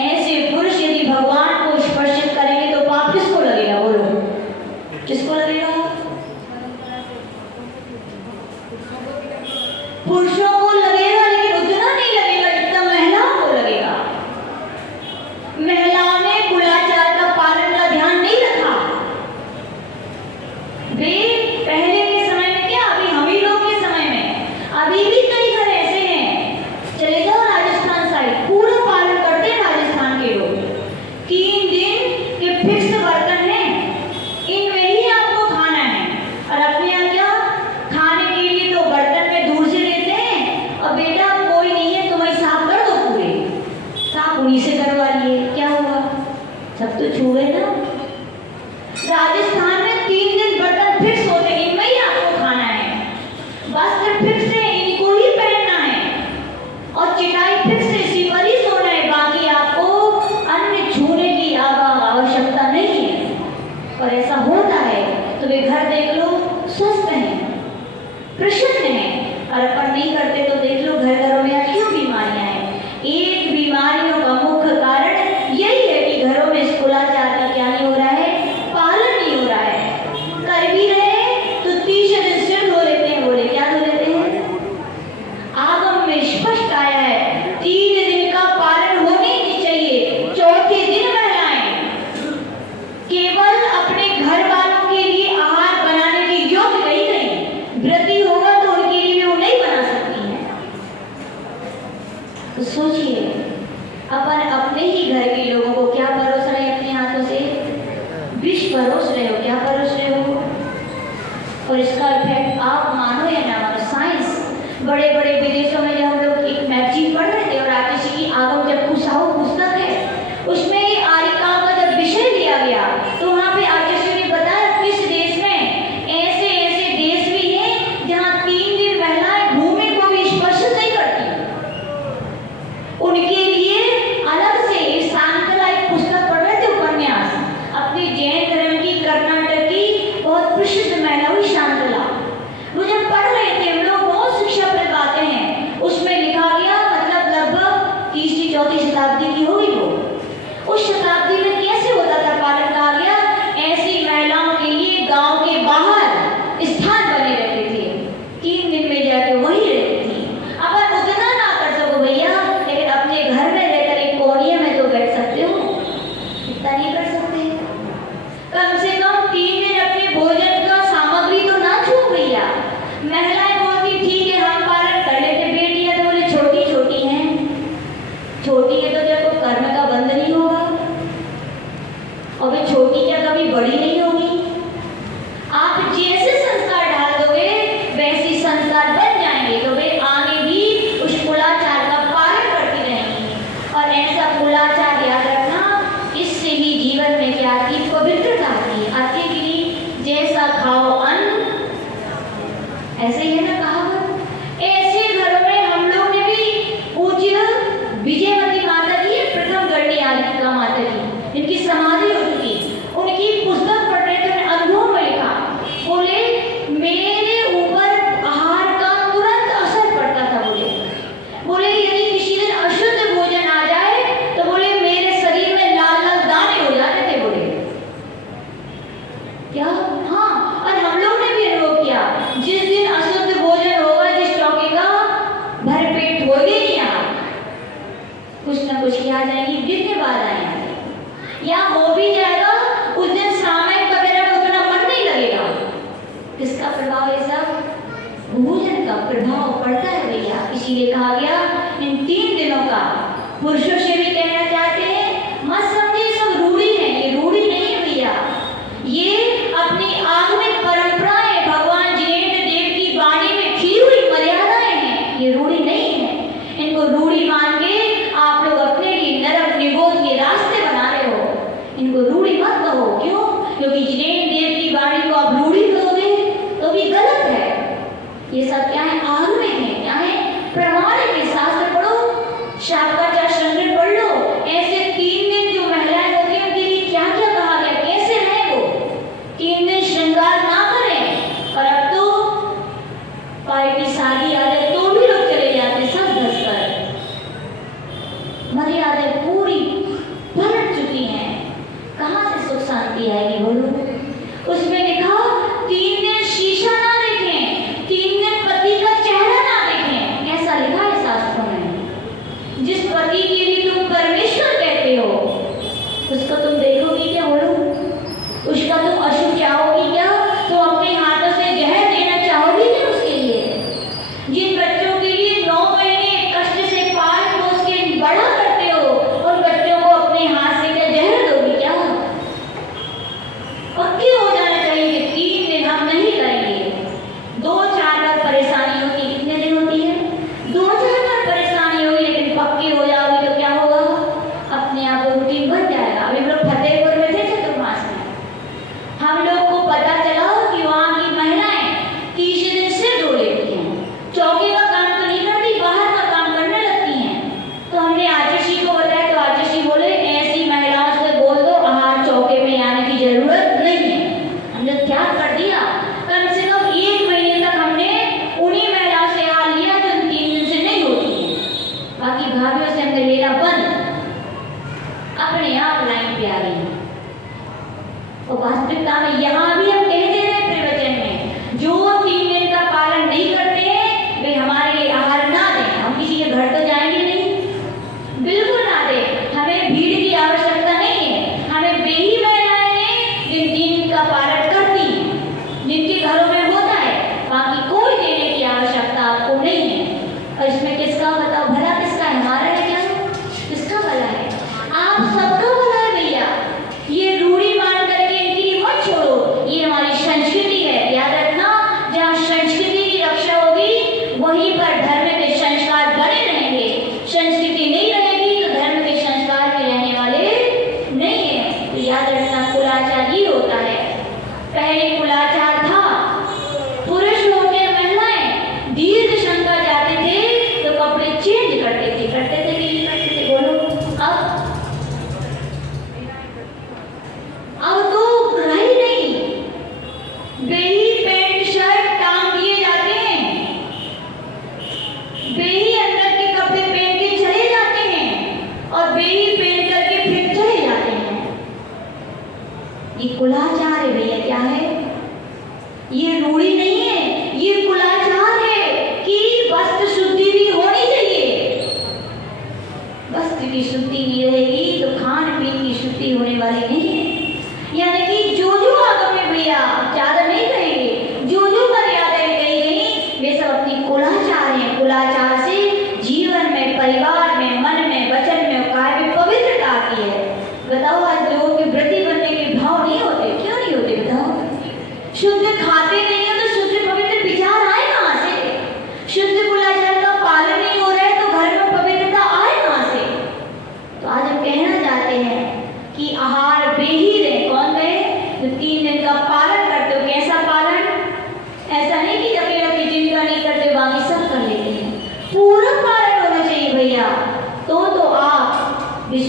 ऐसे पुरुष यदि भगवान को स्पर्शित करेंगे तो पाप किसको लगेगा? बोलो, किसको लगेगा? पुरुषों को लगेगा, लेकिन उतना नहीं लगेगा जितना महिलाओं को लगेगा। महिलाओं ने कुलाचार का पालन का ध्यान नहीं रखा। वे पहले के समय में क्या, अभी हम ही लोग के समय में, अभी भी कई घर ऐसे हैं, चले जाओ राजस्थान साइड, पूरा पालन करते हैं राजस्थान के लोग। 3 दिन के फिक्स बर्तन हैं, इनमें ही आपको खाना है। और अपने यहाँ क्या, खाने के लिए तो बर्तन में दूर से लेते हैं, और बेटा कोई नहीं है तुम्हें साफ कर दो, पूरे साफ उन्हीं से करवा लिए। क्या हुआ? सब तो छू गए ना। राजस्थान में 3 दिन बर्तन फिक्स होते हैं, इनमें ही आपको खाना है। वस्त्र फिक्स है, इनको ही पहनना है, और चिटाई फिक्स है, इसी पर ही सोना है। बाकी आपको अन्य छूने की आवश्यकता नहीं है। और ऐसा होता है तो वे घर देख लो स्वस्थ हैं, प्रसन्न हैं। और अपन नहीं करते तो देख लो घर घरों में क्यों बीमारियां हैं। एक बीमारियों का मुख्य कारण यही है कि घरों में कुलाचार का क्या नहीं हो रहा है, पालन नहीं हो रहा है। कर भी रहे तो 30 दिन सिर धो लेते हैं। बोले क्या धो लेते हैं? आगम में स्पष्ट आया है 3 दिन का पालन होने की चाहिए। 4थे दिन महिलाएं केवल अपने घर वालों के लिए आहार बनाने के योग्य नहीं गई, व्रती होगा तो उनके लिए वो नहीं बना सकती हैं। तो सोचिए, अपन अपने ही घर के लोगों को क्या परोस रहे हैं? अपने हाथों से विष परोस रहे हो। क्या परोस रहे हो? और इसका इफेक्ट आप मानो या ना मानो, साइंस बड़े बड़े विदेशों में जब हम लोग एक मैगजीन पढ़ रहे थे और आतिशी की आगम जब कुशाओ पुस्तक है, उसमें ये आरिकाओं का जब विषय लिया गया तो वहाँ पे आतिशी ने बताया किस देश में ऐसे ऐसे देश भी हैं जहाँ 3 दिन महिलाएं भूमि को भी स्पर्श नहीं करती। उनके लिए अलग से शांतला एक पुस्तक पढ़ रहे थे, उपन्यास, अपनी जैन धर्म की कर्नाटक की बहुत प्रसिद्ध महिला हुई शांतला। वो जब पढ़ रहे थे, हम लोग बहुत शिक्षाप्रद बातें हैं उसमें लिखा गया, मतलब लगभग 3री-4री शताब्दी की होगी वो। उस शताब्दी में कैसे होता था पालन कहा गया, ऐसी महिलाओं के लिए गांव के बाहर स्थान बने रहते थे, 3 दिन में जाके वही रहती थी। अपन उतना ना कर सको भैया, लेकिन अपने घर में रहकर एक कोनिया में तो बैठ सकते हो, इतना नहीं कर सकते। कम से कम ऐसे ही है ना कहावत। ऐसे घरों में हम लोग ने भी पूज्य विजयवती माता जी, प्रथम गढ़ी आदित्य माता जी, इनकी समाधि हो चुकी, उनकी पुस्तक पढ़ रहे थे, अनुभव में लिखा, बोले मेरे ऊपर आहार का तुरंत असर पड़ता था। बोले यदि किसी दिन अशुद्ध भोजन आ जाए तो बोले मेरे शरीर में लाल लाल दाने हो जाते थे। बोले क्या? हाँ, और हम लोग ने भी अनुभव किया, जिस दिन अशुद्ध भोजन होगा, जिस चौके का भर पेट हो ही नहीं, यहाँ कुछ ना कुछ आ जाएगी, जितने बाद आए या हो भी जाएगा, उस दिन सामयिक वगैरह में उतना मन नहीं लगेगा। किसका प्रभाव है सब? भोजन का प्रभाव पड़ता है भैया। इसीलिए कहा गया इन 3 दिनों का पुरुषों से भी कहना चाहते हैं, मत समझिए सब रूढ़ी है, ये रूढ़ी नहीं है भैया, ये अपनी आगमिक परंपराएं, भगवान जिनेन्द्र देव की वाणी में की हुई मर्यादाएं हैं, ये रूढ़ी नहीं है। इनको रूढ़ी मान के आप लोग अपने लिए नरक निगोद के रास्ते बना रहे हो, इनको रूढ़ी मत कहो। क्यों? क्योंकि जिनेन्द्र देव की वाणी को आप रूढ़ी कहोगे तो भी गलत है। ये सब क्या है? आगमिक है, क्या है? प्रमाणिक है। शास्त्र पढ़ो, शाकाचार संग्रह पढ़ लो, ऐसे 3 दिन जो महिलाएं होती हैं उनके लिए क्या क्या कहा गया, कैसे रहे वो, 3 दिन श्रृंगार ना करें। और अब तो पार्टी शादी आ जाए तो भी लोग चले जाते सब धस कर, मर्यादाएं पूरी पलट चुकी हैं, कहाँ से सुख शांति आएगी बोलो? उसमें लिखा 3 दिन शीशा ना देखें, 3 दिन पति का चेहरा ना देखें, ऐसा लिखा है शास्त्रों में। जिस पति के लिए तुम परमेश्वर कहते हो उसको तुम देखोगी क्या बोलो? उसका तुम अशुभ चाहोगी क्या? तुम अपने हाथों से जहर देना चाहोगी क्या उसके लिए? जिन बच्चों के लिए 9 महीने कष्ट से पाल पोस के बड़ा करते हो, उन बच्चों को अपने हाथ से क्या जहर दोगी क्या? पक्के हो जाना चाहिए, 3 दिन हम नहीं करेंगे। 2-4 बार परेशानी होती है, कितने दिन होती है? 2-4 बार परेशानी होगी, लेकिन पक्के हो जाओगे तो क्या होगा? अपने आप रूटीन बन जाएगा। अभी हम लोग फतेहपुर में थे चतुर्मास में, हम लोग को पता चला कि वहाँ की महिलाएं 30 दिन सिर धो लेती हैं, चौके का काम तो नहीं करती, बाहर का काम करने लगती हैं। तो हमने आचार्य को बताया, तो आचार्य बोले ऐसी महिलाओं से बोल दो आहार चौके में आने की जरूरत नहीं है। हमने क्या कर दिया, कम से कम 1 महीने तक हमने उन्हीं महिलाओं से हाल लिया जो 3 दिन से नहीं होती है, बाकी भाभीयों से हमने लेना बंद, अपने आप लाइन पे आ गई। और वास्तविकता में यहाँ भी हम कहते हैं प्रवचन में, जो 3 दिन का पालन नहीं करते हैं वे हमारे लिए आहार ना दें। हम किसी के घर तो जाएंगे नहीं, बिल्कुल ना दें, हमें भीड़ की आवश्यकता नहीं है। हमें वे ही महिलाएं हैं जिन 3 दिन का पालन करती हैं, जिनके घरों में होता है, बाकी कोई देने की आवश्यकता आपको नहीं है। और इसमें किसका बताओ भला, किसका है? हमारा है क्या? किसका भला है? आप सबका भला है भैया। ये रूढ़ी मान करके इनकी मत छोड़ो, ये हमारी संस्कृति है, याद रखना। जहाँ संस्कृति की रक्षा होगी वहीं पर धर्म के संस्कार बने रहेंगे। संस्कृति नहीं रहेगी तो धर्म के संस्कार भी रहने वाले नहीं है। तो याद रखना, कुलाचार ही होता है। पहले कुलाचार था, पुरुष लोग या महिलाएं दीर्घ शंका जाते थे तो कपड़े चेंज करते थे कि नहीं करते थे बोलो? अब तो रही नहीं, बेही पैंट शर्ट टांग दिए जाते हैं, बेही अंदर के कपड़े पहन के चले जाते हैं और बेही पहन करके फिर चले जाते हैं। ये कुलाचार है भैया। क्या है? ये रूढ़ी नहीं है, ये कुलाचार है कि वस्त्र शुद्धि भी होनी चाहिए। वस्त्र की शुद्धि नहीं रहेगी तो खान पीन की शुद्धि होने वाली नहीं है। यानी कि जो आगम में भैया, ज्यादा नहीं कहेंगे,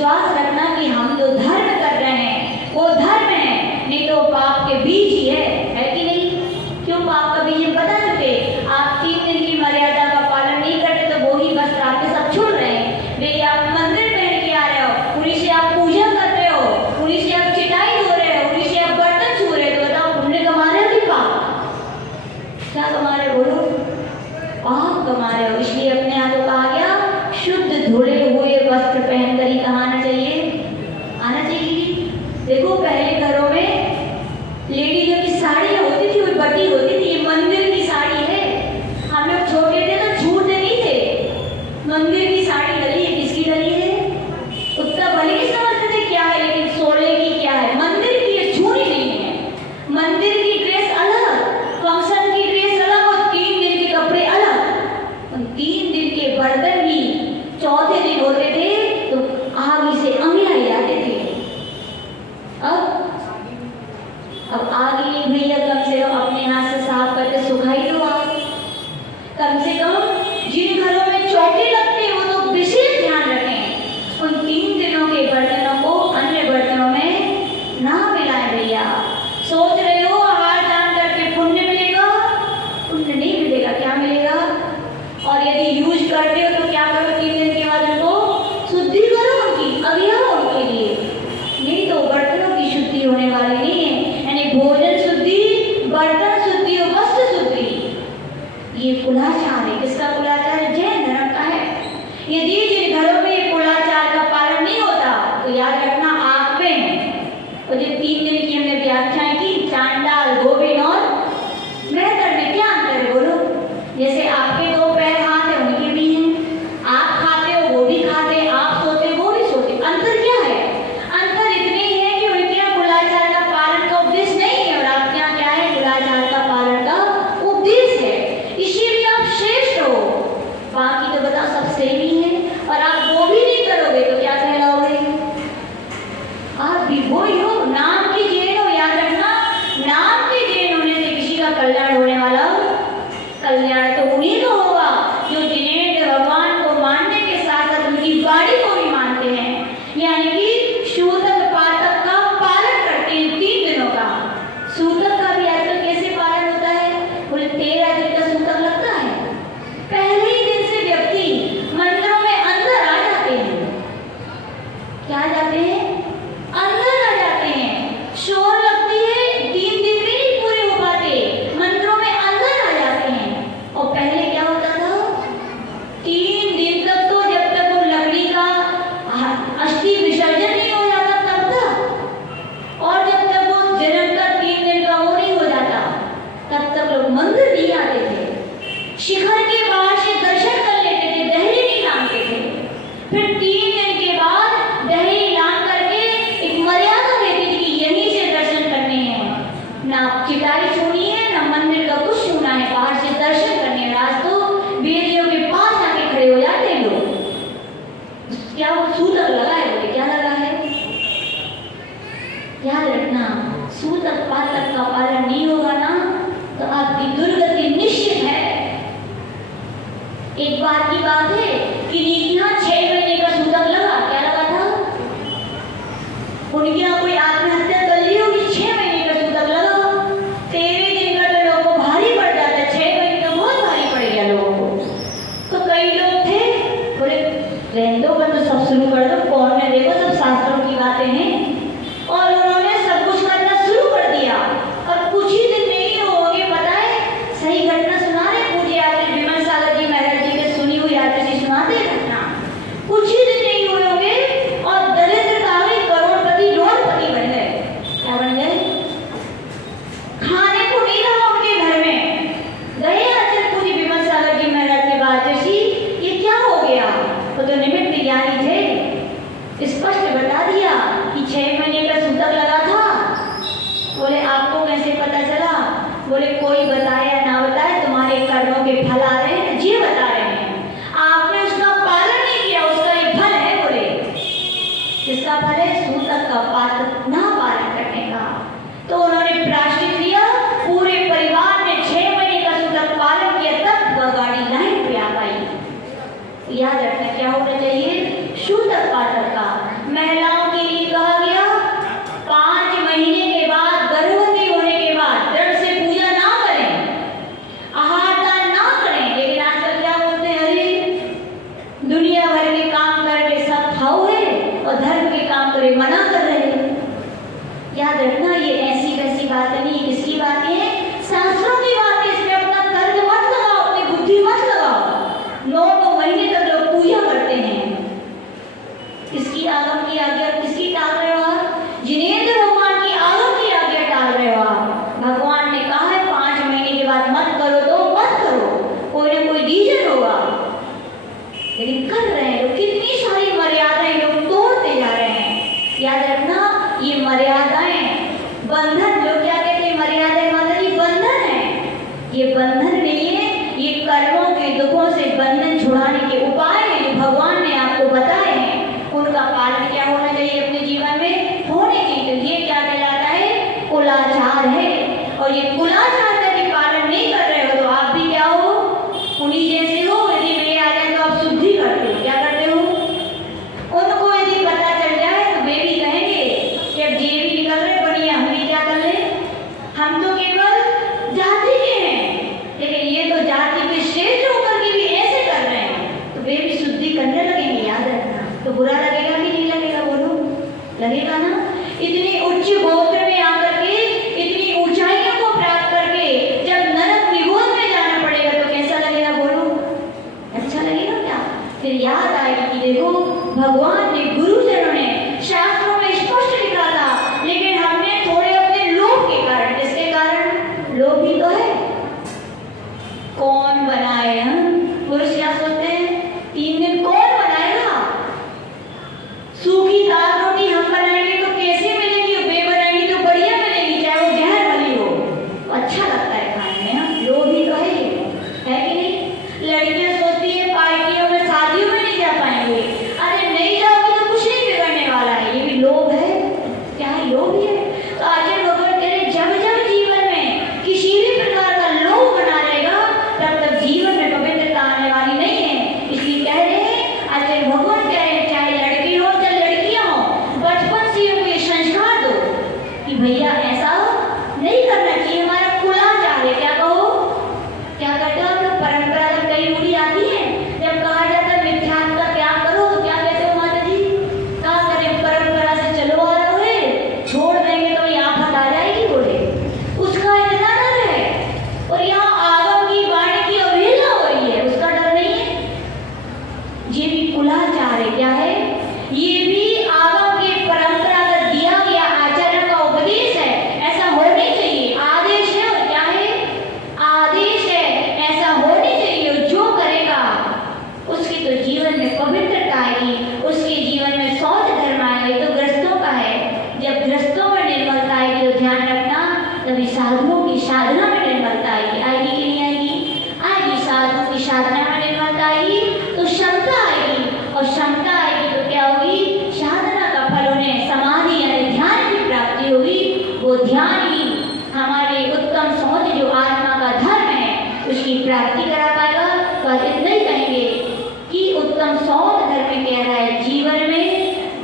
विश्वास रखना कि हम जो धर्म कर रहे हैं वो धर्म है, नहीं तो पाप के बीज ही है कि नहीं? क्यों पाप का बीज हम बता चुके। आप 3 दिन की मर्यादा का पालन नहीं करते तो वो ही वस्त्र आपके सब छूट रहे हैं। देखिए आप मंदिर पहन के आ रहे हो, उन्हीं से आप पूजा कर रहे हो, उन्हीं से आप चिटाई धो रहे हो, उन्हीं से आप बर्तन छू रहे हो, तो बताओ पुण्य कमा रहे हो कि पाप? क्या कमा रहे हो? बोलो, पाप कमा रहे हो। इसलिए अपने आप को कहा गया शुद्ध धुले हुए वस्त्र पहनकर ही कहाँ आना चाहिए? आना चाहिए। देखो पहले घरों में लेडीजों की साड़ी होती थी, वो बटी होती थी, ये मंदिर की साड़ी है। हम लोग छोटे थे तो छूटते नहीं थे। मंदिर की साड़ी डली है, किसकी डली है? उतना भले ही समझते थे क्या है, लेकिन सोने की क्या है, मंदिर की है, छूनी नहीं है। मंदिर की ड्रेस अलग, फंक्शन की ड्रेस अलग और 3 दिन के कपड़े अलग। उन 3 दिन के बर्तन भी चौथे दिन होते थे तो आग से अंगड़ाए जाते थे। अब आग ही भैया, कम से कम अपने हाथ से साफ करके सुखाई दो आप। कम से कम जिन घरों में चौके लगते हैं वो तो विशेष ध्यान रखें, उन 3 दिनों के बर्तनों को अन्य बर्तनों में ना मिलाएं भैया। सोच रहे हो हार दान करके पुण्य मिलेगा? पुण्य नहीं मिलेगा। क्या मिलेगा? और यदि यूज करते हो तो क्या करो? 3 दिन के बाद उनको शुद्धि करो, उनकी अभियान उनके लिए, नहीं तो बर्तनों की शुद्धि होने वाली नहीं है। यानी भोजन शुद्धि, बर्तन शुद्धि और वस्त्र शुद्धि, ये कुलाचार है। किसका कुलाचार है? जैन धर्म का है। यदि जिन घरों में ये कुलाचार का पालन नहीं होता तो याद रखना आग में। और जो 3 दिन की हमने व्याख्याएं की, चांडाल, गोविंद और मेहतर में क्या अंतर है? बोलो। जैसे आपके 2 पैर हाथ है, उनके भी हैं। आप खाते हो, वो भी खाते हैं। आप सोते हो, वो भी सोते। अंतर क्या है? अंतर इतने ही है कि उनके यहाँ कुलाचार का पालन का उपदेश नहीं है और आपके यहाँ क्या है? कुलाचार का पालन का उपदेश है। इसीलिए आप श्रेष्ठ हो। बाकी तो बताओ सब सेम ही है। और आप वो भी नहीं करोगे तो क्या कहलाओगे? आप भी वही हो, नाम की जैन हो। याद रखना, नाम के जैन होने से किसी का कल्याण होने वाला, कल्याण तो उन्हीं को होगा जो जिनेंद्र भगवान को मानने के साथ साथ उनकी वाणी को भी मानते हैं, यानी कि सूतक पातक का पालन करते हैं 3 दिनों का। सूतक का भी आजकल कैसे पालन होता है? बोले 13 दिन का सूतक लगता है। पहले ही दिन से व्यक्ति मंदिरों में अंदर आ जाते हैं। क्या आ जाते हैं? अंदर आ जाते हैं। शोर लगती है, 3 दिन में नहीं पूरे हो पाते, मंदिरों में अंदर आ जाते हैं। और पहले क्या होता था? 3 दिन तक तो जब तक वो लकड़ी का अस्थि विसर्जन नहीं हो जाता तब तक, और जब तक वो जन्म का 3 दिन का वो नहीं हो जाता तब तक लोग मंदिर नहीं आते थे। शिखर के बाहर से दर्शन कर लेते थे, दहली नहीं लांघते थे। फिर 3 दिन के बाद दहली लांघ करके एक मर्यादा रहती थी कि यहीं से दर्शन करने हैं, ना चिटाई छूनी है, ना मंदिर का कुछ छूना है, बाहर से दर्शन करने हैं। आज तो वेदियों के पास आके खड़े हो जाते हैं लोग। क्या वो सूतक लगा है? बोले क्या लगा है? याद रखना, सूतक पातक का पालन नहीं होगा ना तो आपकी दुर्गति निश्चित है। एक बार की बात है कि यहाँ 6 महीने का सूतक लगा। क्या लगा था? उनके यहाँ कोई आत्महत्या कर ली होगी, 6 महीने का सूतक लगा। 13 दिन का तो लोगों को भारी पड़ जाता है, 6 महीने का बहुत भारी पड़ गया लोगों को। तो कई लोग थे बोले रहने दो, पर तो सब शुरू कर दो, कौन ने देखो सब शास्त्रों की बातें हैं। और उन्होंने सब कुछ करना शुरू कर दिया। और कुछ ही दिन नहीं होंगे, पता है, सही घटना सुना रहे पूज्य आचार्य विमल सागर जी महाराज जी के सुनी हुई आचार्य जी सुनाते घटना। कुछ ही दिन नहीं हुए होंगे और दरिद्रता में करोड़पति रोडपति बन गए। क्या बन गए? खाने को नहीं रहा उनके घर में। गए आचार्य पूज्य विमल सागर जी महाराज के बाद जी, ये क्या हो गया? वो तो निमित्त ज्ञानी थे, स्पष्ट बता दिया कि 6 महीने का सूतक लगा था। बोले आपको कैसे पता चला? बोले कोई बताए या ना बताए, तुम्हारे कर्मों के फल आ रहे हैं, जी बता रहे हैं। आपने उसका पालन नहीं किया, उसका ये फल है। बोले किसका फल है? सूतक का पातक ना पालन करने का। तो उन्होंने प्रायश्चित लिया, पूरे परिवार ने 6 महीने का सूतक पालन किया, तब वह गाड़ी लाइन पे आ पाई। याद रखना क्या होना चाहिए? सूतक पातक का। ये बंधन नहीं है, ये कर्मों के दुखों से बंधन छुड़ाने के उपाय हैं जो भगवान ने आपको बताए हैं। उनका पालन क्या होना चाहिए अपने जीवन में, होने चाहिए। तो ये क्या कहलाता है, कुलाचार है। और ये कुलाचार का यदि पालन नहीं कर रहे हो तो आप भी क्या हो, उन्हीं जैसे हो। यदि वे आ जाए तो आप शुद्धि करते हो, क्या करते हो, उनको यदि पता चल जाए तो वे भी कहेंगे कि अब ये भी निकल रहे बढ़िया, हम भी क्या कर ले, हम तो केवल जाति के हैं, लेकिन ये तो जाति के श्रेष्ठ होकर के भी ऐसे कर रहे हैं, तो वे भी शुद्धि करने लगेंगे। याद रखना। तो बुरा लगेगा कि नहीं लगेगा, बोलो, लगेगा ना। इतनी उच्च गोत्र में आकर के, इतनी ऊंचाइयों को प्राप्त करके जब नरक निगोद में जाना पड़ेगा तो कैसा लगेगा, बोलो, अच्छा लगेगा क्या। फिर याद आएगी कि देखो भगवान ने, गुरुजनों ने शास्त्रों में स्पष्ट लिखा था, लेकिन हमने थोड़े अपने लोभ के कारण, किसके कारण, लोभ ही तो है। कौन बनाए, हम पुरुष क्या सोचते हैं, 3 दिन कौन बनाएगा, सूखी दाल रोटी हम बनाएंगे तो कैसे मिलेगी, वे बनाएंगी तो बढ़िया मिलेगी, चाहे वो जहर वाली हो, अच्छा लगता है खाने में। हम लोग भी तो है कि नहीं। लड़कियां सोचती है पार्टियों में, शादियों में नहीं जा पाएंगे, अरे नहीं जाओगे तो कुछ नहीं बिगड़ने वाला है, ये भी लोभ है। क्या है, लोभ ही है। तो आचार्य भगवान कह रहे जब जब जीवन में किसी भी प्रकार का लोभ बना रहेगा तब तक जीवन में पवित्रता आने वाली नहीं है। इसलिए कह रहे हैं आचार्य भगवान कह रहे हैं, चाहे लड़के हो चाहे लड़कियां हो, बचपन से उनको ये संस्कार दो कि भैया ऐसा नहीं करना चाहिए, हमारा कुलाचार है। क्या कहो, क्या कहते हो आप लोग, परंपरा जब कई उड़ी आती है, जब कहा जाता है मिथ्यात्व का त्याग करो तो क्या कहते हो माता जी, क्या करें, परंपरा से चलो आ रहे हो, छोड़ देंगे तो ये आफत आ जाएगी, बोले उसका इतना डर है। और यहाँ आगम की वाणी की अवहेलना हो रही है, उसका डर नहीं है। ये भी कुलाचार है। क्या है, ये भी आगम के परंपरागत दिया गया आचरण का उपदेश है, ऐसा होनी चाहिए, आदेश है। और क्या है, आदेश है, ऐसा होनी चाहिए। और जो करेगा उसके तो जीवन में पवित्रता आएगी, उसके जीवन में शौच धर्म आएगा। तो ग्रस्तों का है, जब ग्रस्तों में निर्मलता आएगी तो ध्यान रखना, तभी साधुओं की साधना में निर्मलता आएगी। आएगी कि नहीं आएगी, आएगी। साधुओं की साधना में निर्मलता आएगी तो क्षमता आएगी, और क्षमता आएगी तो क्या होगी, साधना का फल उन्हें समाधि यानी ध्यान की प्राप्ति होगी। वो ध्यान ही हमारे उत्तम सोच जो आत्मा का धर्म है उसकी प्राप्ति करा पाएगा। तो आज इतना ही कहेंगे कि उत्तम सोच धर्म में कह रहा है, जीवन में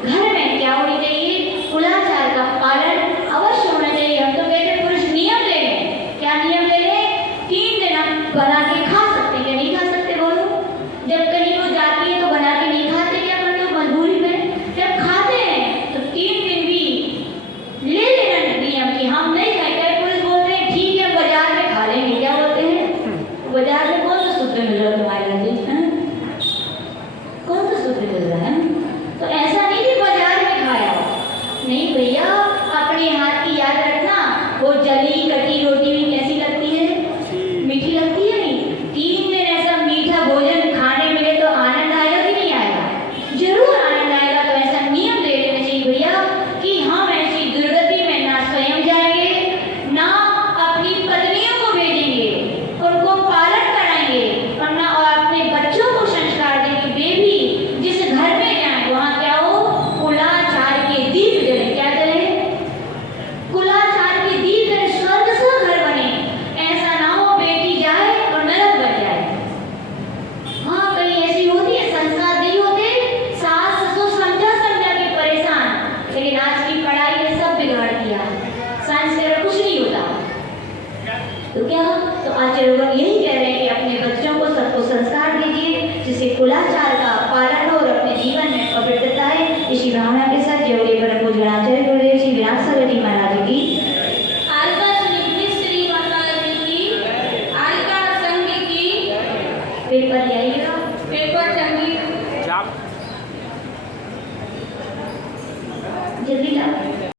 घर में क्या होनी चाहिए, कुलाचार का पालन अवश्य होना चाहिए। हम तो कहते हैं पुरुष नियम ले लें, क्या नियम ले लें, 3 दिन हम बना के खा सकते, क्या नहीं खा सकते, बोलो। जब कहीं वो जाती है तो बना के नहीं खाते, क्या करते हो मजबूरी में, जब खाते हैं तो 3 दिन भी ले लेना नियम कि हम नहीं खाते। पुरुष बोलते हैं ठीक है बाजार में खा लेंगे, क्या बोलते हैं, बाजार में कौन सा शुद्ध मिल रहा है तुम्हारे लिए, कौन सा शुद्ध मिल रहा है। तो ऐसा नहीं कि बाजार में खाया, नहीं भैया, अपने हाथ की याद रखना। वो जली कटी रोटी भी कैसी लगती है, मीठी लगती है। नहीं, 3 दिन ऐसा मीठा भोजन खाने मिले तो आनंद आएगा कि नहीं आएगा, जरूर आनंद आएगा। तो ऐसा नियम ले लेना चाहिए भैया कि हम ऐसी दुर्गति में ना स्वयं जाएंगे, ना अपनी पत्नियों को भेजेंगे, उनको पालन कराएंगे, और ना और अपने बच्चों को संस्कार देंगे। वे भी जिस घर में जाए वहाँ क्या हो, कुलाचार के दीप जले। क्या जले, कुलाचार के दीप जले, स्वर्ग सा घर बने। ऐसा ना हो बेटी जाए और नरक बन जाए। हाँ, कहीं ऐसी होती है, संस्कार नहीं होते, सास ससुर समझा समझा के परेशान, लेकिन आज की पढ़ाई ने सब बिगाड़ दिया, संस्कार कुछ नहीं होता। तो क्या, तो आचार्य भगवान यही कह रहे हैं कि अपने बच्चों को सबको संस्कार दीजिए जिससे कुलाचार का पालन हो और अपने जीवन में पवित्रता है। इसी भावना के साथ योगी परम पूज्य आचार्य गुरुदेव श्री विराट सागर जी महाराज की, आलका श्री माता जी की, आलका संघ की, पेपर आइएगा, पेपर चंगी जल्दी लाओ।